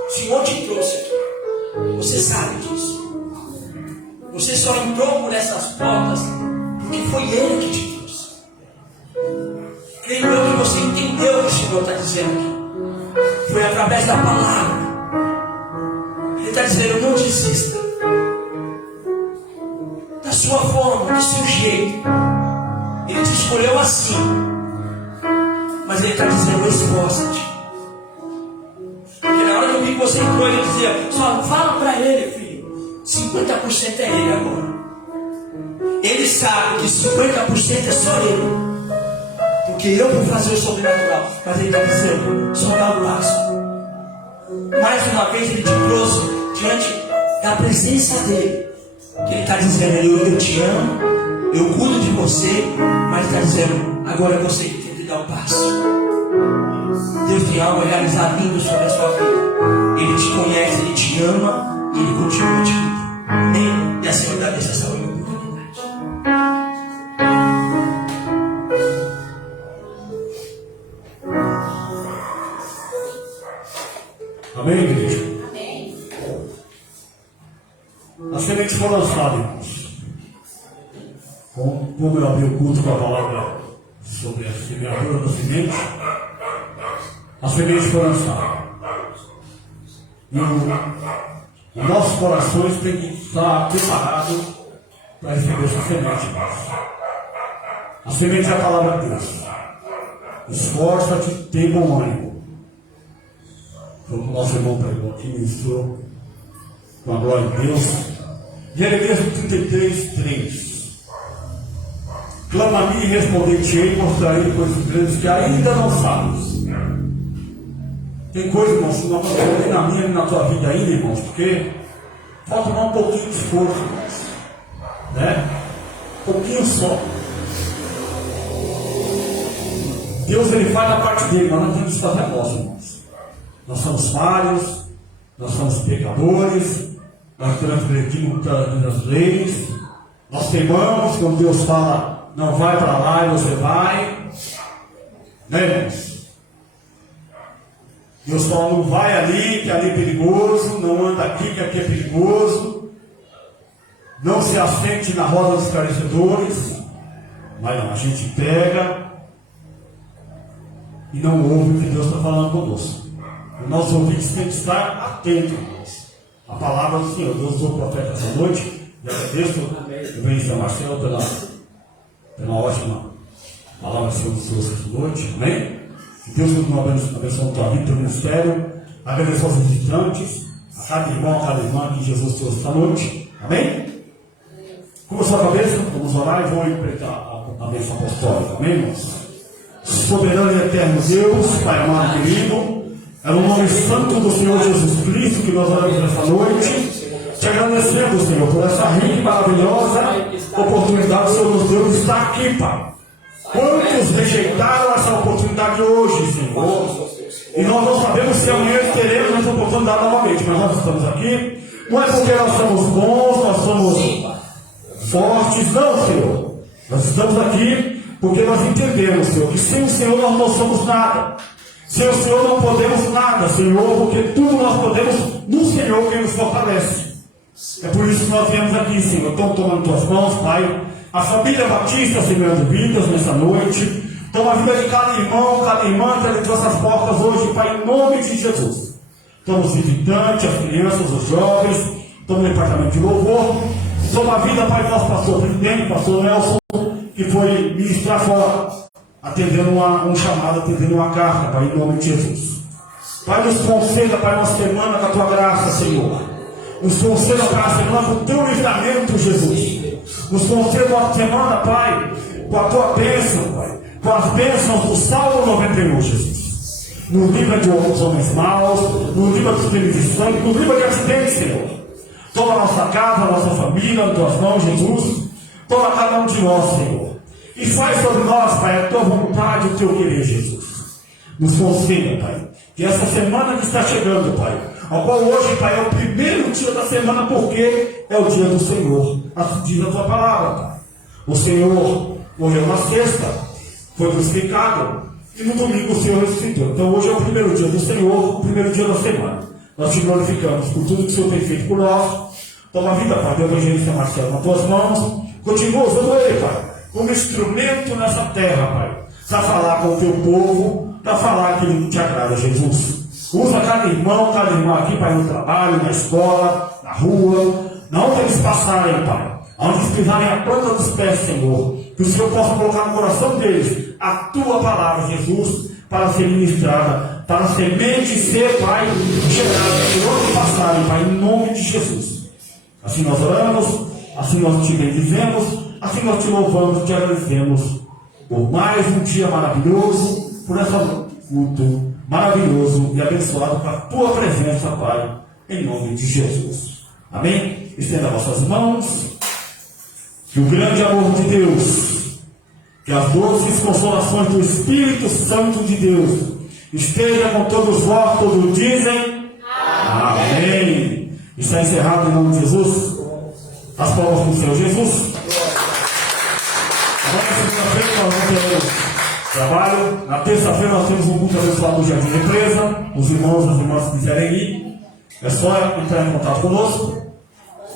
O Senhor te trouxe aqui. Você sabe disso. Você só entrou por essas portas porque foi Ele que te trouxe. Creio eu que você entendeu o que o Senhor está dizendo aqui. Foi através da palavra. Ele está dizendo: não desista. Da sua forma, do seu jeito. Ele te escolheu assim. Mas Ele está dizendo: esforça-te. Porque na hora que eu vi que você entrou, Ele dizia: só fala para Ele, filho, 50% é Ele agora. Ele sabe que 50% é só Ele. Porque eu vou fazer o sobrenatural. Mas Ele está dizendo: só dá o laço. Mais uma vez Ele te trouxe diante da presença dEle. Que Ele está dizendo: eu te amo, eu cuido de você. Mas está dizendo: agora é você que tem que dar o passo. Deus tem algo a realizar lindo sobre a sua vida. Ele te conhece, Ele te ama e Ele continua te cuidando. Amém? E a Senhor dá essa saúde e oportunidade. Amém, igreja? Amém. A semente foi lançada, irmãos. Como eu abri o culto com a palavra sobre a semeadura da semente, a semente foi lançada. E os nossos corações têm que estar preparados para receber essa semente, irmãos. A semente é a palavra de Deus. Esforça-te, tem bom ânimo. Foi o que o nosso irmão pregou aqui, ministrou com a glória de Deus. Jeremias 33:3. Clama a mim e responder-te-ei, mostrarei coisas grandes que ainda não sabes. Tem coisa, irmãos, que não aconteceu nem na minha nem na tua vida ainda, irmãos, porque falta um pouquinho de esforço, irmãos. Né? Um pouquinho só. Deus, ele faz a parte dele, mas nós temos que fazer a nossa, irmãos. Nós somos falhos, nós somos pecadores, nós transgredimos as leis, nós teimamos quando Deus fala, não vai para lá e você vai. Né, irmãos? Deus fala, não vai ali, que ali é perigoso, não anda aqui, que aqui é perigoso, não se assente na roda dos esclarecedores. Mas não, a gente pega e não ouve o que Deus está falando conosco. O nosso ouvinte tem que estar atento, irmãos. A palavra do Senhor. Deus usou o profeta essa noite. E agradeço o Benção Marcelo pela ótima palavra do Senhor essa noite. Amém? Que Deus continue abençoando a tua vida, teu ministério. Agradeço aos visitantes, a cada irmão, a cada irmã que Jesus trouxe esta noite. Amém? Curva sua cabeça, vamos orar e vou interpretar a bênção apostólica. Amém, irmãos? Soberano e eterno Deus, Pai amado e querido, é no nome santo do Senhor Jesus Cristo que nós oramos nessa noite, te agradecendo, Senhor, por essa rica e maravilhosa oportunidade que o Senhor nos deu de estar aqui, Pai. Quantos rejeitaram essa oportunidade hoje, Senhor? E nós não sabemos se amanhã teremos essa oportunidade novamente, mas nós estamos aqui, não é porque nós somos bons, nós somos fortes, não, Senhor. Nós estamos aqui porque nós entendemos, Senhor, que sem o Senhor nós não somos nada. Sem o Senhor não podemos nada, Senhor, porque tudo nós podemos no Senhor que nos fortalece. É por isso que nós viemos aqui, Senhor. Então, tomando tuas mãos, Pai, a família Batista semeando vidas nessa noite. Toma a vida de cada irmão, cada irmã que ele trouxe as portas hoje, Pai, em nome de Jesus. Toma os visitantes, as crianças, os jovens, toma o departamento de louvor. Toma a vida, Pai, do nosso pastor presidente, pastor Nelson, que foi ministrar fora, atendendo um chamado, atendendo uma carta, Pai, em nome de Jesus. Pai, nos conceda, Pai, uma semana da tua graça, Senhor. Nos conceda, Pai, a semana com o teu livramento, Jesus. Nos conceda uma semana, Pai, com a tua bênção, Pai, com as bênçãos do Salmo 91, Jesus. Nos livra de homens maus, nos livra dos crimes de sangue, nos livra de acidentes, Senhor. Toma a nossa casa, a nossa família, nas tuas mãos, Jesus. Toma cada um de nós, Senhor. E faz sobre nós, Pai, a tua vontade, o teu querer, Jesus. Nos conceda, Pai, que essa semana que está chegando, Pai, ao qual hoje, Pai, é o primeiro dia da semana, porque é o dia do Senhor, assim diz a tua palavra, Pai. O Senhor morreu na sexta, foi crucificado, e no domingo o Senhor ressuscitou. Então hoje é o primeiro dia do Senhor, o primeiro dia da semana. Nós te glorificamos por tudo que o Senhor tem feito por nós. Toma a vida, Pai, do evangelista Marcelo nas tuas mãos. Continua usando ele, Pai, como instrumento nessa terra, Pai, para falar com o teu povo, para falar aquilo que te agrada, Jesus. Usa cada irmão, cada irmã aqui, Pai, no trabalho, na escola, na rua, na onde eles passarem, Pai, onde eles pisarem a planta dos pés, Senhor, que o Senhor possa colocar no coração deles a tua palavra, Jesus, para ser ministrada, para a semente ser, Pai, gerada por onde passarem, Pai, em nome de Jesus. Assim nós oramos, assim nós te bendizemos, assim nós te louvamos e te agradecemos por mais um dia maravilhoso, por esse culto maravilhoso e abençoado com a tua presença, Pai, em nome de Jesus. Amém? Estenda vossas mãos, que o grande amor de Deus, que as doces consolações do Espírito Santo de Deus esteja com todos vós, todos dizem amém. Está encerrado em nome de Jesus. As palmas do Senhor Jesus. Agora, segunda-feira, nós vamos ter trabalho. Na terça-feira nós temos um culto abençoado do Jardim Represa. Os irmãos e as irmãs que quiserem ir, é só entrar em contato conosco.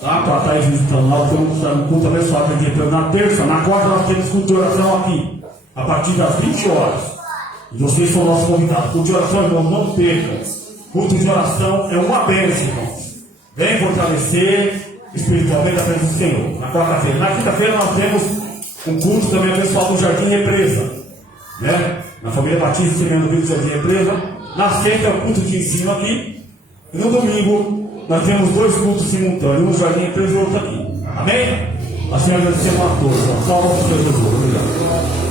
Tá? Para estar visitando lá, temos um culto abençoado do Jardim Represa na terça. Na quarta nós temos culto de oração aqui, a partir das 20 horas. E vocês são nossos convidados. Culto de oração, irmãos, não percam. Culto de oração é uma bênção, irmãos. Vem fortalecer espiritualmente a presença do Senhor. Na quarta-feira. Na quinta-feira nós temos um culto também abençoado do Jardim Represa. Né? Na família Batista, Semeando Vida do Jardim Represa. Na sexta é o culto de ensino aqui. E no domingo nós temos 2 cultos simultâneos, um no Jardim Represa e outro aqui. Amém? A Senhora agradecemos a todos. Salve ao Senhor Jesus. Obrigado.